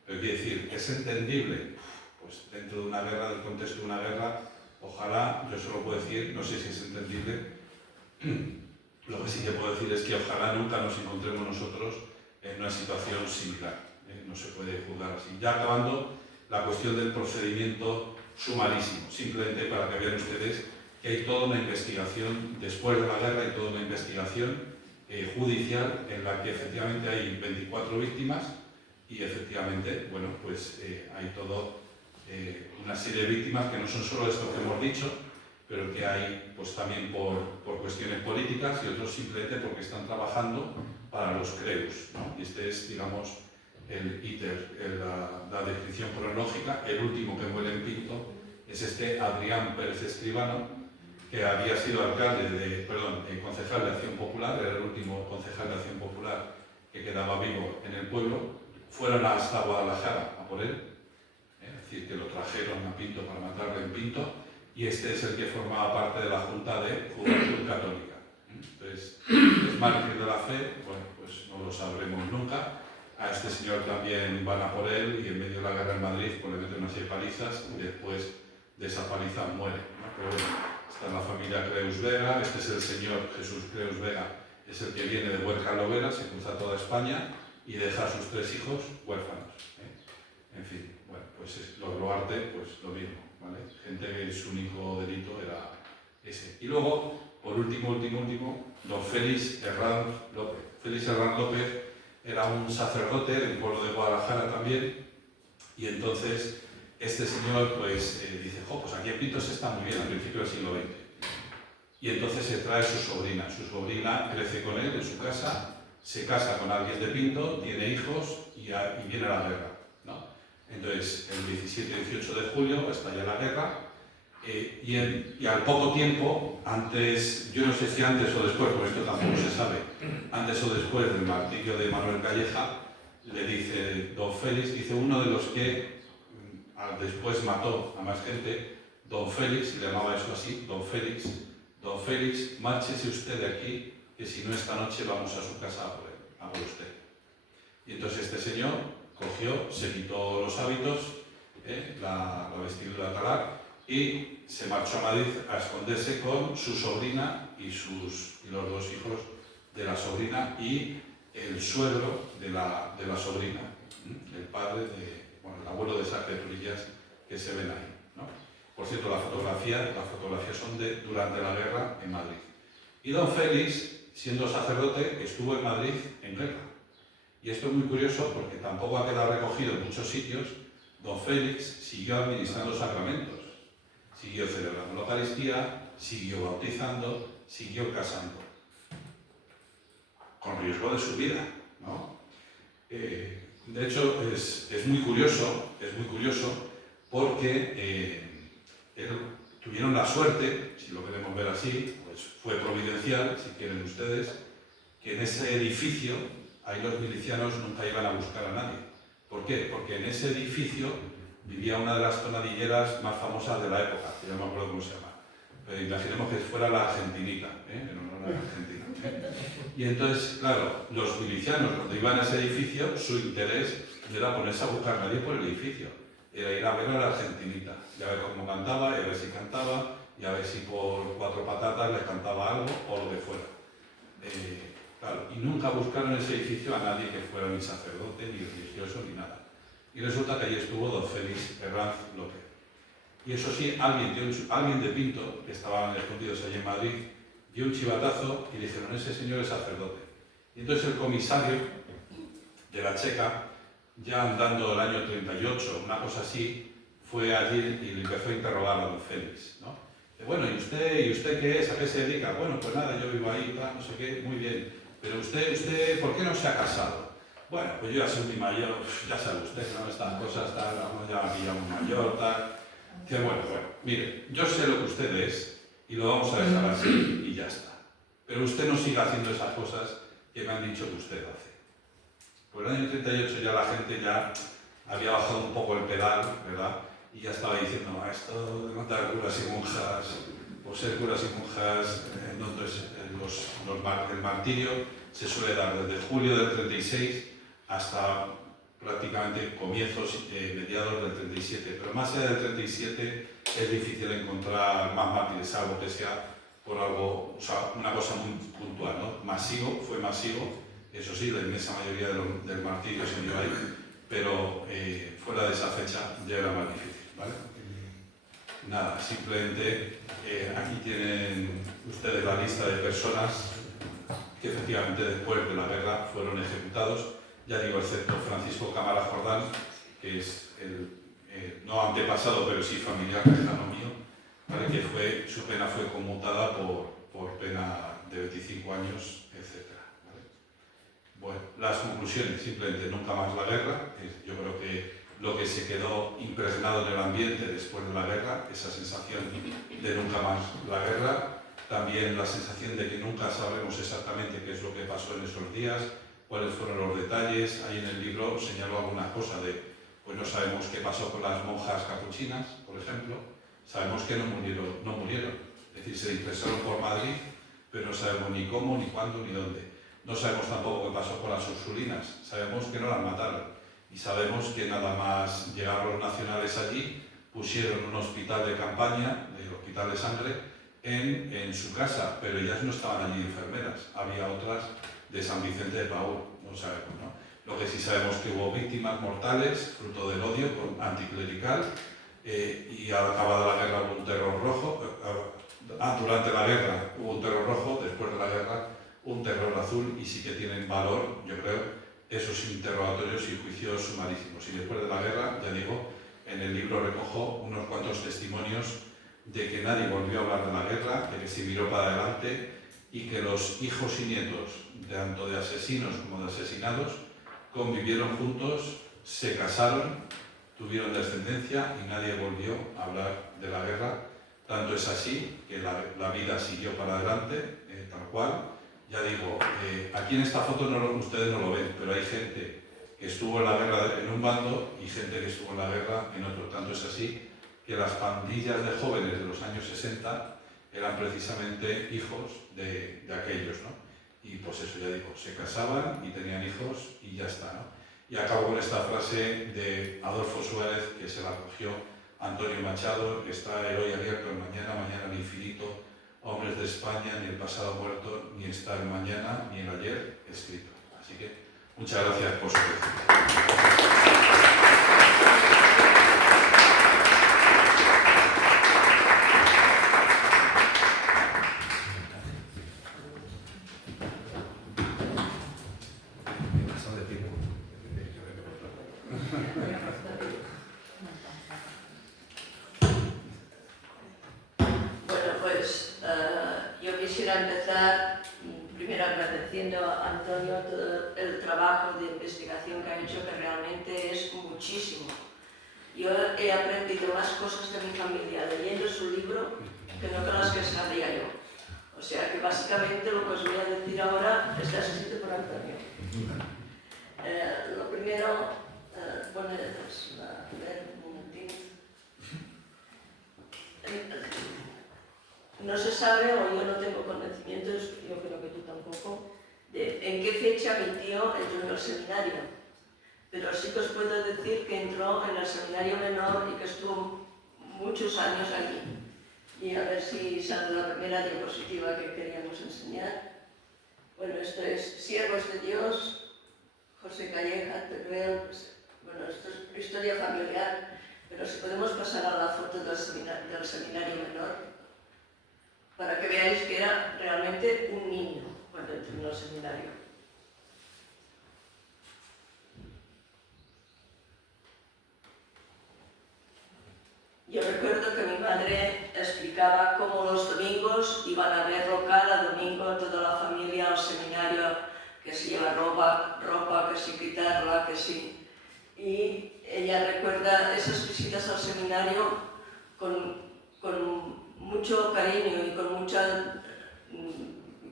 quiero decir, ¿es entendible? Pues dentro de una guerra, del contexto de una guerra, ojalá, yo solo puedo decir, no sé si es entendible, lo que sí que puedo decir es que ojalá nunca nos encontremos nosotros en una situación similar, no se puede juzgar así. Ya acabando, la cuestión del procedimiento sumarísimo, simplemente para que vean ustedes que hay toda una investigación, después de la guerra hay toda una investigación judicial en la que efectivamente hay 24 víctimas y efectivamente, bueno, pues hay todo una serie de víctimas que no son solo esto que hemos dicho, pero que hay pues también por cuestiones políticas y otros simplemente porque están trabajando para los creus, ¿no? Y este es, digamos, el íter, la descripción cronológica. El último que muere en Pinto es este Adrián Pérez Escribano, que había sido concejal de Acción Popular, era el último concejal de Acción Popular que quedaba vivo en el pueblo. Fueron hasta Guadalajara a por él, es decir, que lo trajeron a Pinto para matarle en Pinto, y este es el que formaba parte de la Junta de Juventud Católica. Entonces, es mártir de la fe, bueno, pues no lo sabremos nunca. A este señor también van a por él y en medio de la guerra en Madrid pues le meten unas 6 palizas y después de esa paliza muere, ¿no? Pero bueno, está en la familia Creus Vega. Este es el señor Jesús Creus Vega, es el que viene de Huerca Lovera, se cruza toda España y deja a sus 3 hijos huérfanos. En fin, bueno, pues los Loarte, pues lo mismo, ¿vale? Gente que su único delito era ese. Y luego, por último, don Félix Herranz López. Félix Herranz López era un sacerdote del pueblo de Guadalajara también, y entonces este señor pues dice, pues aquí en Pinto se está muy bien al principio del siglo XX. Y entonces se trae su sobrina crece con él en su casa, se casa con alguien de Pinto, tiene hijos y viene la guerra, ¿no? Entonces el 17-18 de julio estalla la guerra. Y al poco tiempo, antes, yo no sé si antes o después, porque esto tampoco se sabe, antes o después del martirio de Manuel Calleja, le dice don Félix, dice uno de los que después mató a más gente, don Félix, le llamaba eso así, don Félix, márchese usted de aquí, que si no esta noche vamos a su casa a por usted. Y entonces este señor cogió, se quitó los hábitos, la vestidura talar, y se marchó a Madrid a esconderse con su sobrina y los 2 hijos de la sobrina y el suegro de la sobrina, el padre el abuelo de esas criaturillas que se ven ahí, ¿no? Por cierto, las fotografías son de durante la guerra en Madrid. Y don Félix, siendo sacerdote, estuvo en Madrid en guerra. Y esto es muy curioso porque tampoco ha quedado recogido en muchos sitios. Don Félix siguió administrando sacramentos. Siguió celebrando la Eucaristía, siguió bautizando, siguió casando, con riesgo de su vida, ¿no? De hecho, es muy curioso porque tuvieron la suerte, si lo queremos ver así, pues fue providencial, si quieren ustedes, que en ese edificio, ahí los milicianos nunca iban a buscar a nadie. ¿Por qué? Porque en ese edificio vivía una de las tonadilleras más famosas de la época, que yo no me acuerdo cómo se llama. Pero imaginemos que fuera la Argentinita, en honor a la Argentina. Y entonces, claro, los milicianos cuando iban a ese edificio, su interés no era ponerse a buscar a nadie por el edificio, era ir a ver a la Argentinita, y a ver cómo cantaba, y a ver si cantaba, y a ver si por 4 patatas les cantaba algo o lo que fuera. Claro, y nunca buscaron en ese edificio a nadie que fuera ni sacerdote, ni religioso, ni nada. Y resulta que allí estuvo don Félix Herranz López. Y eso sí, alguien de Pinto, que estaban escondidos allí en Madrid, dio un chivatazo y dijeron, ese señor es sacerdote. Y entonces el comisario de la Checa, ya andando el año 38, una cosa así, fue allí y le empezó a interrogar a don Félix, ¿no? Bueno, ¿y usted qué es? ¿A qué se dedica? Bueno, pues nada, yo vivo ahí, tal, no sé qué, muy bien. Pero usted, ¿por qué no se ha casado? Bueno, pues yo ya soy muy mayor, ya sabe usted, ¿no? Estas cosas, tal, vamos ya aquí ya muy mayor, tal. Que bueno, mire, yo sé lo que usted es y lo vamos a dejar así y ya está. Pero usted no siga haciendo esas cosas que me han dicho que usted hace. Por el año 38 ya la gente ya había bajado un poco el pedal, ¿verdad? Y ya estaba diciendo, esto de matar curas y monjas, por ser curas y monjas, entonces el martirio se suele dar desde julio del 36 hasta prácticamente comienzos, mediados del 37, pero más allá del 37 es difícil encontrar más mártires, salvo que sea por algo, o sea, una cosa muy puntual, ¿no? Masivo, fue masivo, eso sí, la inmensa mayoría del martirio se dio ahí, pero fuera de esa fecha ya era más difícil, ¿vale? Nada, simplemente aquí tienen ustedes la lista de personas que efectivamente después de la guerra fueron ejecutados, ya digo, excepto Francisco Cámara Jordán, que es no antepasado, pero sí familiar lejano mío, ¿vale? Que su pena fue conmutada por pena de 25 años, etc. ¿Vale? Bueno, las conclusiones, simplemente nunca más la guerra. Yo creo que lo que se quedó impregnado en el ambiente después de la guerra, esa sensación de nunca más la guerra, también la sensación de que nunca sabremos exactamente qué es lo que pasó en esos días, cuáles fueron los detalles. Ahí en el libro señalo alguna cosa pues no sabemos qué pasó con las monjas capuchinas, por ejemplo. Sabemos que no murieron. Es decir, se dispersaron por Madrid, pero no sabemos ni cómo, ni cuándo, ni dónde. No sabemos tampoco qué pasó con las Ursulinas. Sabemos que no las mataron. Y sabemos que nada más llegar los nacionales allí, pusieron un hospital de campaña, el Hospital de Sangre, en su casa, pero ellas no estaban allí enfermeras. Había otras de San Vicente de Paúl, no sabemos, ¿no? Lo que sí sabemos que hubo víctimas mortales, fruto del odio anticlerical, y al acabada la guerra hubo un terror rojo. Durante la guerra hubo un terror rojo, después de la guerra un terror azul, y sí que tienen valor, yo creo, esos interrogatorios y juicios sumarísimos. Y después de la guerra, ya digo, en el libro recojo unos cuantos testimonios de que nadie volvió a hablar de la guerra, que se miró para adelante y que los hijos y nietos, tanto de asesinos como de asesinados, convivieron juntos, se casaron, tuvieron descendencia y nadie volvió a hablar de la guerra. Tanto es así que la vida siguió para adelante, tal cual. Ya digo, aquí en esta foto ustedes no lo ven, pero hay gente que estuvo en la guerra en un bando y gente que estuvo en la guerra en otro. Tanto es así que las pandillas de jóvenes de los años 60 eran precisamente hijos de aquellos, ¿no? Y pues eso, ya digo, se casaban y tenían hijos y ya está, ¿no? Y acabo con esta frase de Adolfo Suárez, que se la cogió Antonio Machado, que está el hoy abierto, el mañana, mañana al infinito, hombres de España, ni el pasado muerto, ni está el mañana, ni el ayer escrito. Así que muchas gracias por su atención. Bueno, pues yo quisiera empezar primero agradeciendo a Antonio todo el trabajo de investigación que ha hecho, que realmente es muchísimo. Yo he aprendido más cosas de mi familia leyendo su libro que no con las que sabía yo. O sea que básicamente lo que os voy a decir ahora está escrito por Antonio. Lo primero, bueno, pues, a ver un momentito. No se sabe, o yo no tengo conocimientos, yo creo que tú tampoco, de en qué fecha mi tío entró en el seminario. Pero sí que os puedo decir que entró en el seminario menor y que estuvo muchos años allí. Y a ver si sale la primera diapositiva que queríamos enseñar. Bueno, esto es Siervos de Dios, José Calleja, Teruel, bueno, esto es historia familiar, pero si podemos pasar a la foto del seminario menor, para que veáis que era realmente un niño cuando entró en el seminario. Yo recuerdo que mi madre explicaba cómo los domingos iban a verlo cada domingo toda la familia al seminario, que si lleva ropa, que si quitarla, que si... Y ella recuerda esas visitas al seminario con mucho cariño y con mucha...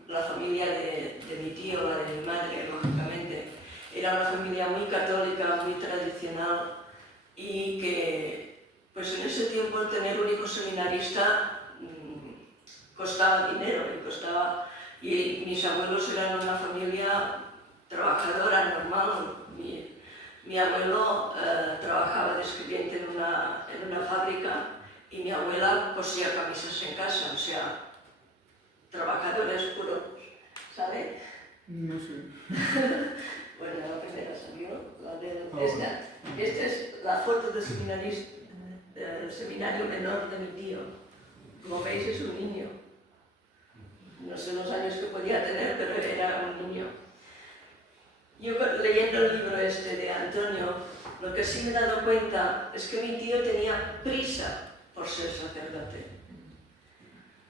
La familia de mi tío, la de mi madre, lógicamente, era una familia muy católica, muy tradicional y que, pues en ese tiempo el tener un hijo seminarista costaba dinero y costaba Y mis abuelos eran una familia trabajadora, normal. Mi abuelo trabajaba de escribiente en una fábrica y mi abuela cosía camisas en casa, o sea, trabajadores puros, ¿sabe? No sé. Bueno, la primera salió, esta es la foto del seminario menor de mi tío. Como veis es un niño. No sé los años que podía tener, pero era un niño. Yo leyendo el libro este de Antonio, lo que sí me he dado cuenta es que mi tío tenía prisa por ser sacerdote.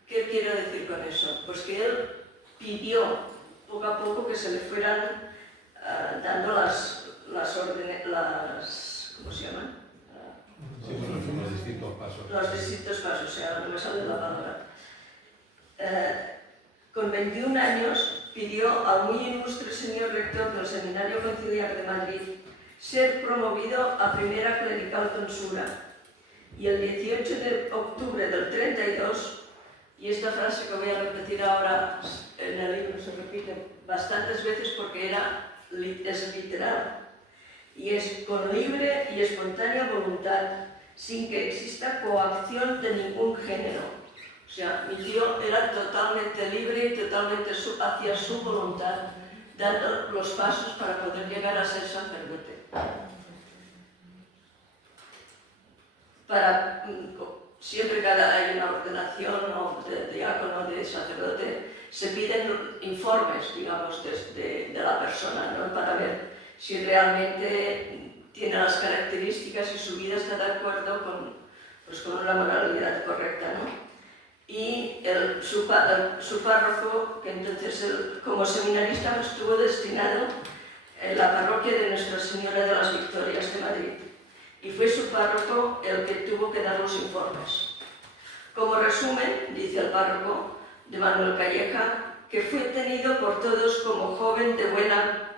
¿Qué quiero decir con eso? Pues que él pidió poco a poco que se le fueran dando las órdenes, ¿cómo se llaman? Sí, bueno, los distintos pasos. Los distintos pasos, o sea, no me sale la palabra. Con 21 años pidió al muy ilustre señor rector del Seminario Conciliar de Madrid ser promovido a primera clerical tonsura. Y el 18 de octubre del 32, y esta frase que voy a repetir ahora en el libro se repite bastantes veces porque es literal, y es con libre y espontánea voluntad, sin que exista coacción de ningún género. O sea, mi tío era totalmente libre y totalmente hacia su voluntad, dando los pasos para poder llegar a ser sacerdote. Siempre que hay una ordenación o de diácono, de sacerdote, se piden informes, digamos, de la persona, ¿no? Para ver si realmente tiene las características y su vida está de acuerdo con una moralidad correcta, ¿no? Y su párroco, que entonces él, como seminarista estuvo destinado en la parroquia de Nuestra Señora de las Victorias de Madrid. Y fue su párroco el que tuvo que dar los informes. Como resumen, dice el párroco de Manuel Calleja, que fue tenido por todos como joven de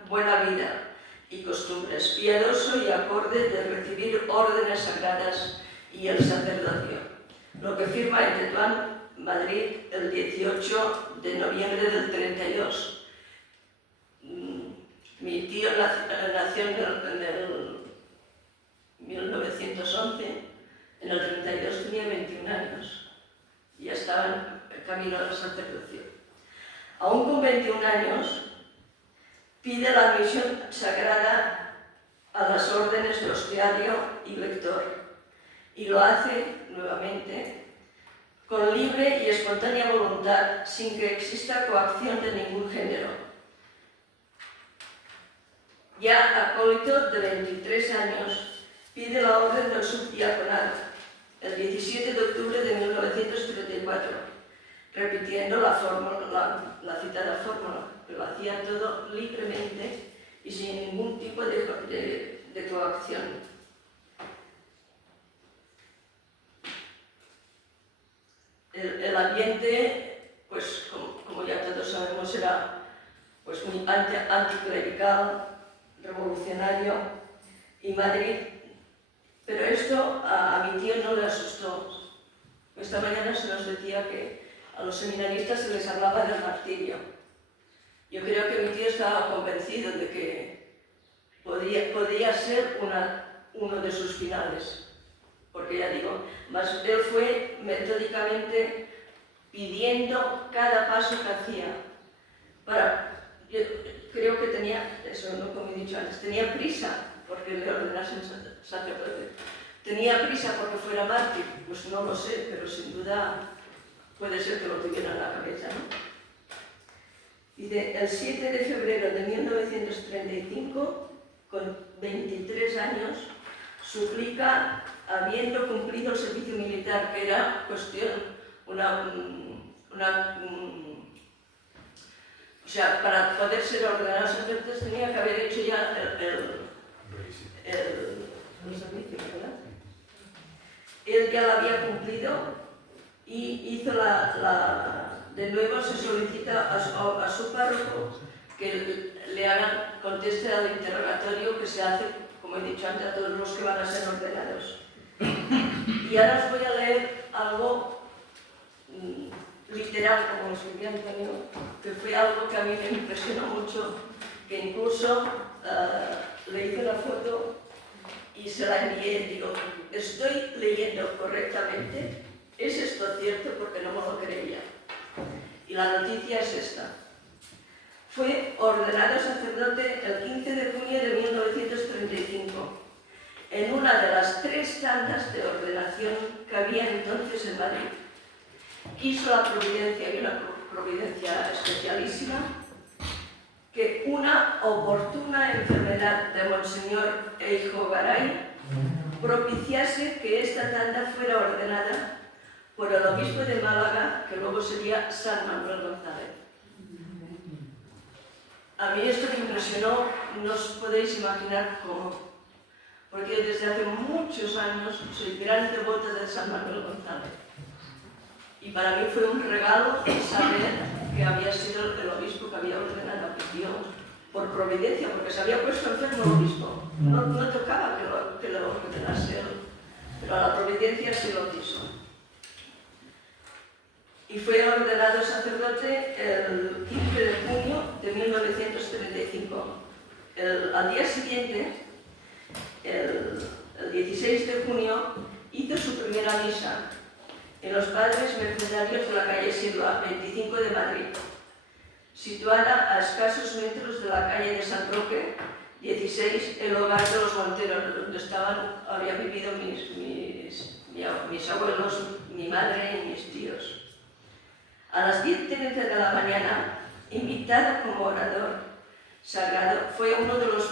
buena vida y costumbres, piadoso y acorde de recibir órdenes sagradas y el sacerdocio. Lo que firma en Tetuán, Madrid, el 18 de noviembre del 32. Mi tío nació en el 1911, en el 32 tenía 21 años y ya estaba en camino al sacerdocio. Aún con 21 años, pide la admisión sagrada a las órdenes de hostiario y lector, y lo hace nuevamente con libre y espontánea voluntad, sin que exista coacción de ningún género. Ya acólito de 23 años, pide la orden del subdiaconado, el 17 de octubre de 1934, repitiendo la citada fórmula, que lo hacía todo libremente y sin ningún tipo de coacción. El ambiente, pues como ya todos sabemos, era pues muy anticlerical, revolucionario, y Madrid. Pero esto a mi tío no le asustó. Esta mañana se nos decía que a los seminaristas se les hablaba del martirio. Yo creo que mi tío estaba convencido de que podía ser uno de sus finales. Porque ya digo, él fue metódicamente pidiendo cada paso que hacía. Yo creo que tenía, eso no como he dicho antes, tenía prisa porque le ordenasen sacerdote. ¿Tenía prisa porque fuera mártir? Pues no lo sé, pero sin duda puede ser que lo tuviera en la cabeza, ¿no? Dice, el 7 de febrero de 1935, con 23 años, suplica, habiendo cumplido el servicio militar, que era cuestión, o sea, para poder ser ordenado sacerdote tenía que haber hecho ya el servicio, ¿verdad? Él ya lo había cumplido y hizo de nuevo se solicita a su párroco que le conteste al interrogatorio que se hace, como he dicho antes, a todos los que van a ser ordenados. Y ahora os voy a leer algo literal, como escribía Antonio, que fue algo que a mí me impresionó mucho, que incluso le hice la foto y se la envié. Digo, ¿estoy leyendo correctamente? ¿Es esto cierto? Porque no me lo creía. Y la noticia es esta. Fue ordenado sacerdote el 15 de junio de 1935, en una de las 3 tandas de ordenación que había entonces en Madrid. Quiso la providencia, y una providencia especialísima, que una oportuna enfermedad de Monseñor Eijo Garay propiciase que esta tanda fuera ordenada por el obispo de Málaga, que luego sería San Manuel González. A mí esto me impresionó, no os podéis imaginar cómo, porque yo desde hace muchos años soy gran devota de San Manuel González. Y para mí fue un regalo saber que había sido el obispo que había ordenado a mi tío por providencia, porque se había puesto enfermo el obispo. No tocaba que lo ordenase él, pero la providencia sí lo quiso. Y fue ordenado sacerdote el 15 de junio de 1935. Al día siguiente, el 16 de junio, hizo su primera misa en los Padres Mercedarios de la calle Silva, 25 de Madrid, situada a escasos metros de la calle de San Roque, 16, el hogar de los Monteros, donde habían vivido mis abuelos, mi madre y mis tíos. A las 10:30 de la mañana, invitado como orador sagrado, fue uno de los...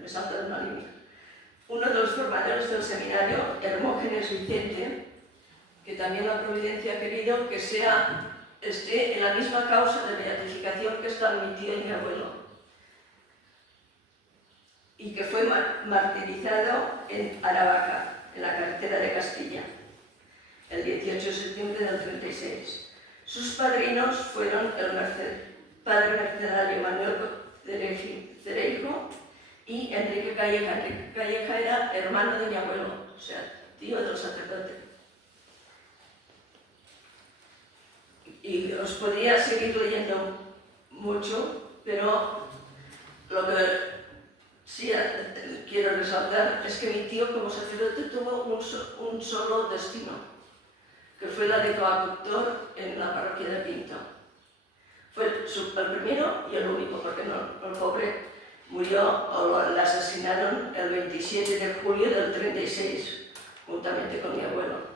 me salta de una línea. Uno de los formadores del seminario, Hermógenes Vicente, que también la providencia ha querido que esté en la misma causa de beatificación que están mi tío y mi abuelo, y que fue martirizado en Aravaca, en la carretera de Castilla, el 18 de septiembre del 36. Sus padrinos fueron el padre mercedario Manuel Cereijo y Enrique Calleja. Enrique Calleja era hermano de mi abuelo, o sea, tío del sacerdote. Y os podría seguir leyendo mucho, pero lo que sí quiero resaltar es que mi tío como sacerdote tuvo un solo destino, que fue la de coadjutor en la parroquia de Pinto. Fue el primero y el único, porque el pobre murió o le asesinaron el 27 de julio del 36, juntamente con mi abuelo.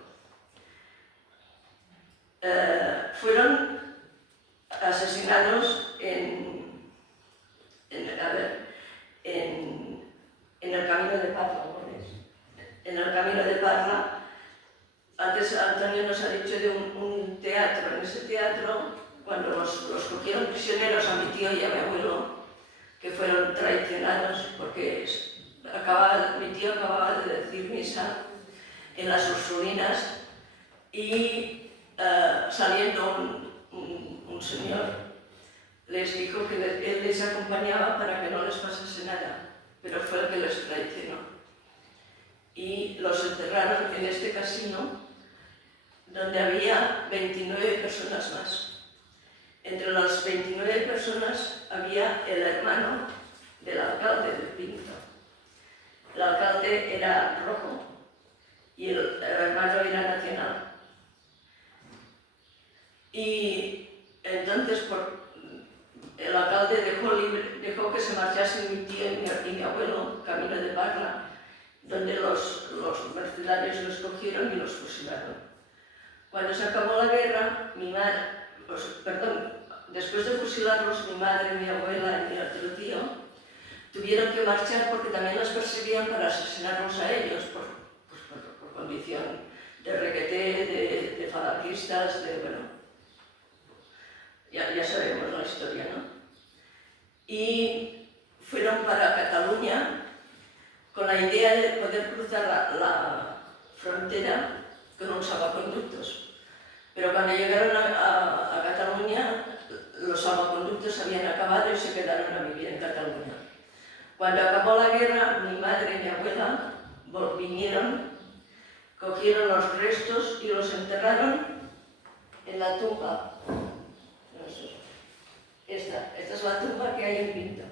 Fueron asesinados en el camino de Parla. En el camino de Parla, antes Antonio nos ha dicho de un teatro. En ese teatro, cuando los cogieron prisioneros a mi tío y a mi abuelo, que fueron traicionados porque mi tío acababa de decir misa en las Ursulinas y saliendo un señor les dijo que él les acompañaba para que no les pasase nada, pero fue el que les traicionó. Y los enterraron en este casino donde había 29 personas más. Entre las 29 personas había el hermano del alcalde de Pinto. El alcalde era rojo y el hermano era nacional. Y entonces el alcalde dejó que se marchasen mi tío y mi abuelo, camino de Parla, donde los mercenarios los cogieron y los fusilaron. Cuando se acabó la guerra, después de fusilarlos, mi madre, mi abuela y mi otro tío tuvieron que marchar porque también los perseguían para asesinarlos a ellos por condición de requeté, de falangistas, ya sabemos la historia, ¿no? Y fueron para Cataluña con la idea de poder cruzar la frontera con un salvaconductos. Pero cuando llegaron a Cataluña, los salvaconductos habían acabado y se quedaron a vivir en Cataluña. Cuando acabó la guerra, mi madre y mi abuela vinieron cogieron los restos y los enterraron en la tumba. Esta es la tumba que hay en Pinto,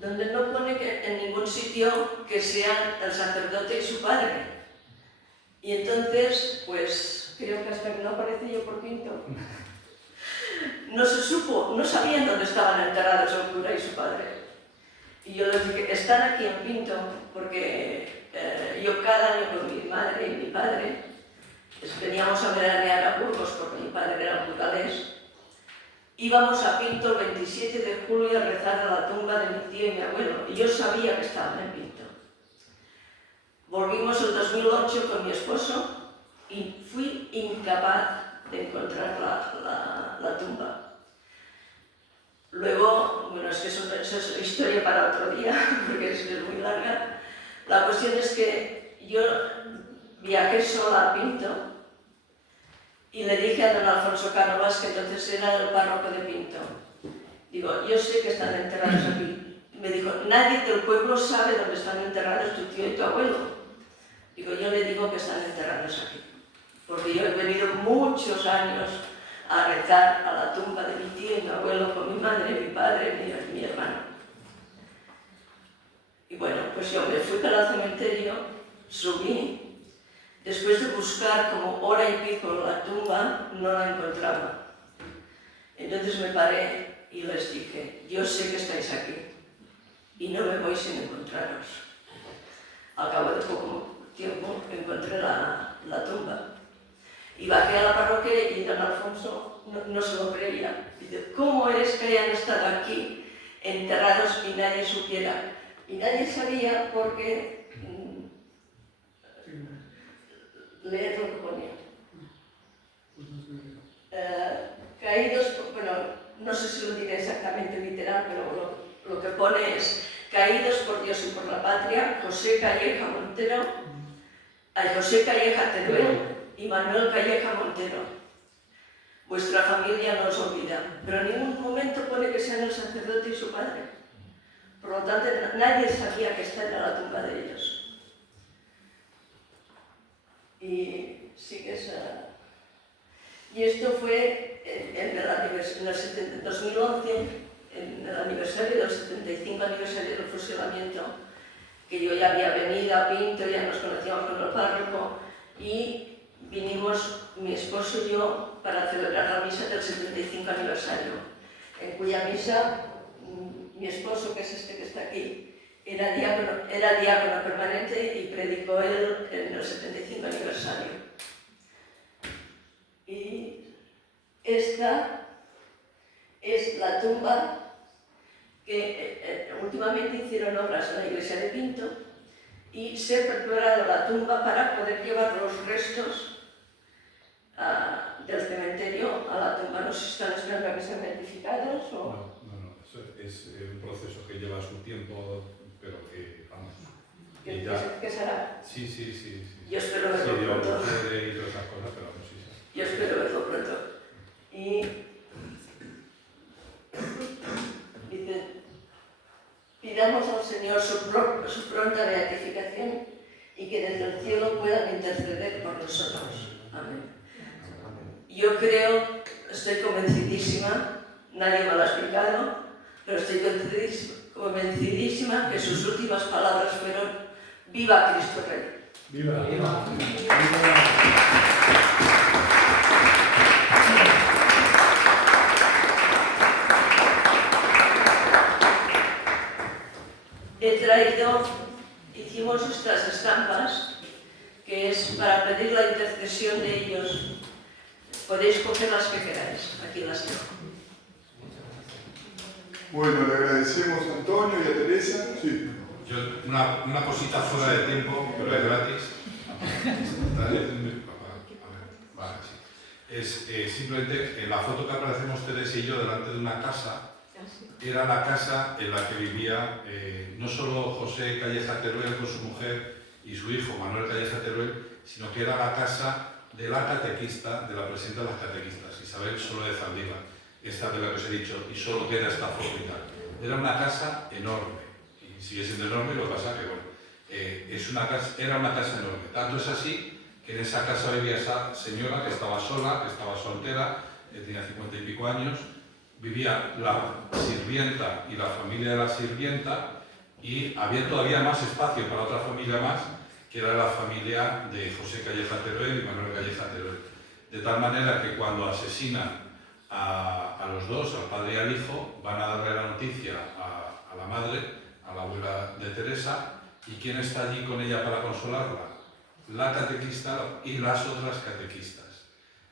donde no pone que en ningún sitio que sean el sacerdote y su padre. Y entonces, pues creo que hasta que no aparecí yo por Pinto, no se supo, no sabían dónde estaban enterrados el cura y su padre. Y yo les dije, están aquí en Pinto, porque yo cada año con mi madre y mi padre veníamos a veranear a Burgos, porque mi padre era burgalés. Íbamos a Pinto el 27 de julio a rezar a la tumba de mi tío y mi abuelo, y yo sabía que estaban en Pinto. Volvimos el 2008 con mi esposo y fui incapaz de encontrar la tumba. Luego, bueno, es que eso es historia para otro día, porque es muy larga. La cuestión es que yo viajé sola a Pinto y le dije a don Alfonso Cánovas, que entonces era el párroco de Pinto, digo, yo sé que están enterrados aquí. Y me dijo, nadie del pueblo sabe dónde están enterrados tu tío y tu abuelo. Digo, yo le digo que están enterrados aquí, porque yo he venido muchos años a rezar a la tumba de mi tío y mi abuelo con mi madre, mi padre y mi hermano. Y bueno, pues yo me fui para el cementerio, subí. Después de buscar como hora y pico la tumba, no la encontraba. Entonces me paré y les dije, yo sé que estáis aquí y no me voy sin encontraros. Al cabo de poco tiempo encontré la tumba. Y bajé a la parroquia y don Alfonso no se lo creía. Dice, ¿cómo es que hayan estado aquí enterrados y nadie supiera? Y nadie sabía porque... leer lo que ponía. Caídos, bueno, no sé si lo diré exactamente literal, pero lo que pone es caídos por Dios y por la patria, José Calleja Montero, José Calleja Teruel y Manuel Calleja Montero. Vuestra familia no os olvida, pero en ningún momento pone que sean el sacerdote y su padre. Por lo tanto, nadie sabía que esta era la tumba de ellos. Y sí que es... Y esto fue en el 2011, en el aniversario del 75 aniversario del fusilamiento, que yo ya había venido a Pinto, ya nos conocíamos con el párroco, y vinimos mi esposo y yo para celebrar la misa del 75 aniversario, en cuya misa mi esposo, que es este que está aquí, era diácono permanente y predicó él en el 75 aniversario. Y esta es la tumba que últimamente hicieron obras en la iglesia de Pinto y se ha preparado la tumba para poder llevar los restos del cementerio a la tumba. No sé si están esperando a que sean identificados o... No, eso es un proceso que lleva su tiempo, pero que, vamos... ¿Qué será? Sí. Yo espero verlo pronto. Y todas esas cosas, pero no sé. Yo espero verlo pronto. Y dice, pidamos al Señor su pronta beatificación y que desde el cielo puedan interceder por nosotros. Amén. Yo creo, estoy convencidísima, nadie me lo ha explicado, pero estoy convencidísima que sus últimas palabras fueron ¡Viva Cristo Rey! ¡Viva! ¡Viva! Hicimos estas estampas, que es para pedir la intercesión de ellos. Podéis coger las que queráis, aquí las tengo. Bueno, le agradecemos a Antonio y a Teresa. Sí. Yo, una cosita fuera de tiempo, pero es gratis. Vale, sí. Es simplemente en la foto que aparecemos Teresa y yo delante de una casa, era la casa en la que vivía no solo José Calleja Teruel con su mujer y su hijo Manuel Calleja Teruel, sino que era la casa de la catequista, de la presidenta de las catequistas, Isabel Soló de Zaldívar, esta de la que os he dicho, y solo queda esta foto y tal. Era una casa enorme, y sigue siendo enorme, lo que pasa que, bueno, era una casa enorme. Tanto es así que en esa casa vivía esa señora que estaba sola, que estaba soltera, que tenía 50 y pico años, vivía la sirvienta y la familia de la sirvienta, y había todavía más espacio para otra familia más, que era la familia de José Calleja Teruel y Manuel Calleja Teruel. De tal manera que cuando asesinan a los dos, al padre y al hijo, van a darle la noticia a la madre, a la abuela de Teresa. ¿Y quién está allí con ella para consolarla? La catequista y las otras catequistas.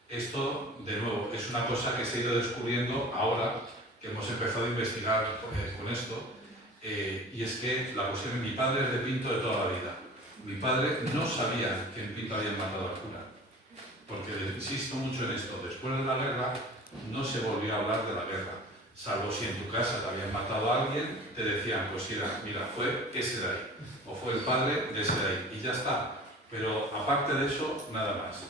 Esto, de nuevo, es una cosa que se ha ido descubriendo ahora que hemos empezado a investigar con esto, y es que la cuestión es: mi padre es de Pinto de toda la vida. Mi padre no sabía que en Pinto habían matado al cura, porque insisto mucho en esto: después de la guerra no se volvió a hablar de la guerra, salvo si en tu casa te habían matado a alguien, te decían, pues mira, fue ese de ahí, o fue el padre de ese de ahí, y ya está. Pero aparte de eso, nada más.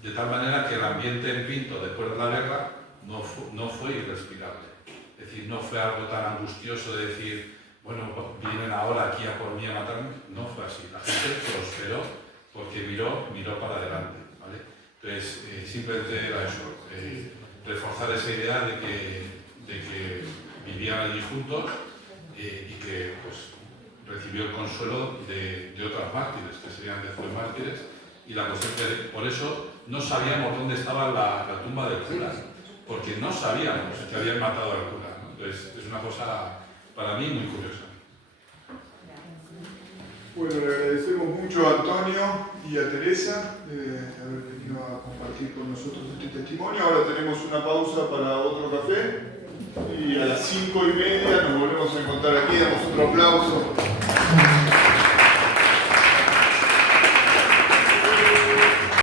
De tal manera que el ambiente en Pinto después de la guerra no fue irrespirable. Es decir, no fue algo tan angustioso de decir, bueno, vienen ahora aquí a por mí a matarme. No fue así. La gente prosperó porque miró para adelante, ¿vale? Entonces, simplemente era eso, reforzar esa idea de que vivían allí juntos, y que pues recibió el consuelo de otras mártires, que serían después mártires, y la cuestión que por eso no sabíamos dónde estaba la tumba del cura, porque no sabíamos que habían matado al cura, ¿no? Entonces es una cosa para mí muy curiosa. Bueno, le agradecemos mucho a Antonio y a Teresa de haber venido a compartir con nosotros este testimonio. Ahora tenemos una pausa para otro café y a las 5:30 nos volvemos a encontrar aquí. Damos otro aplauso.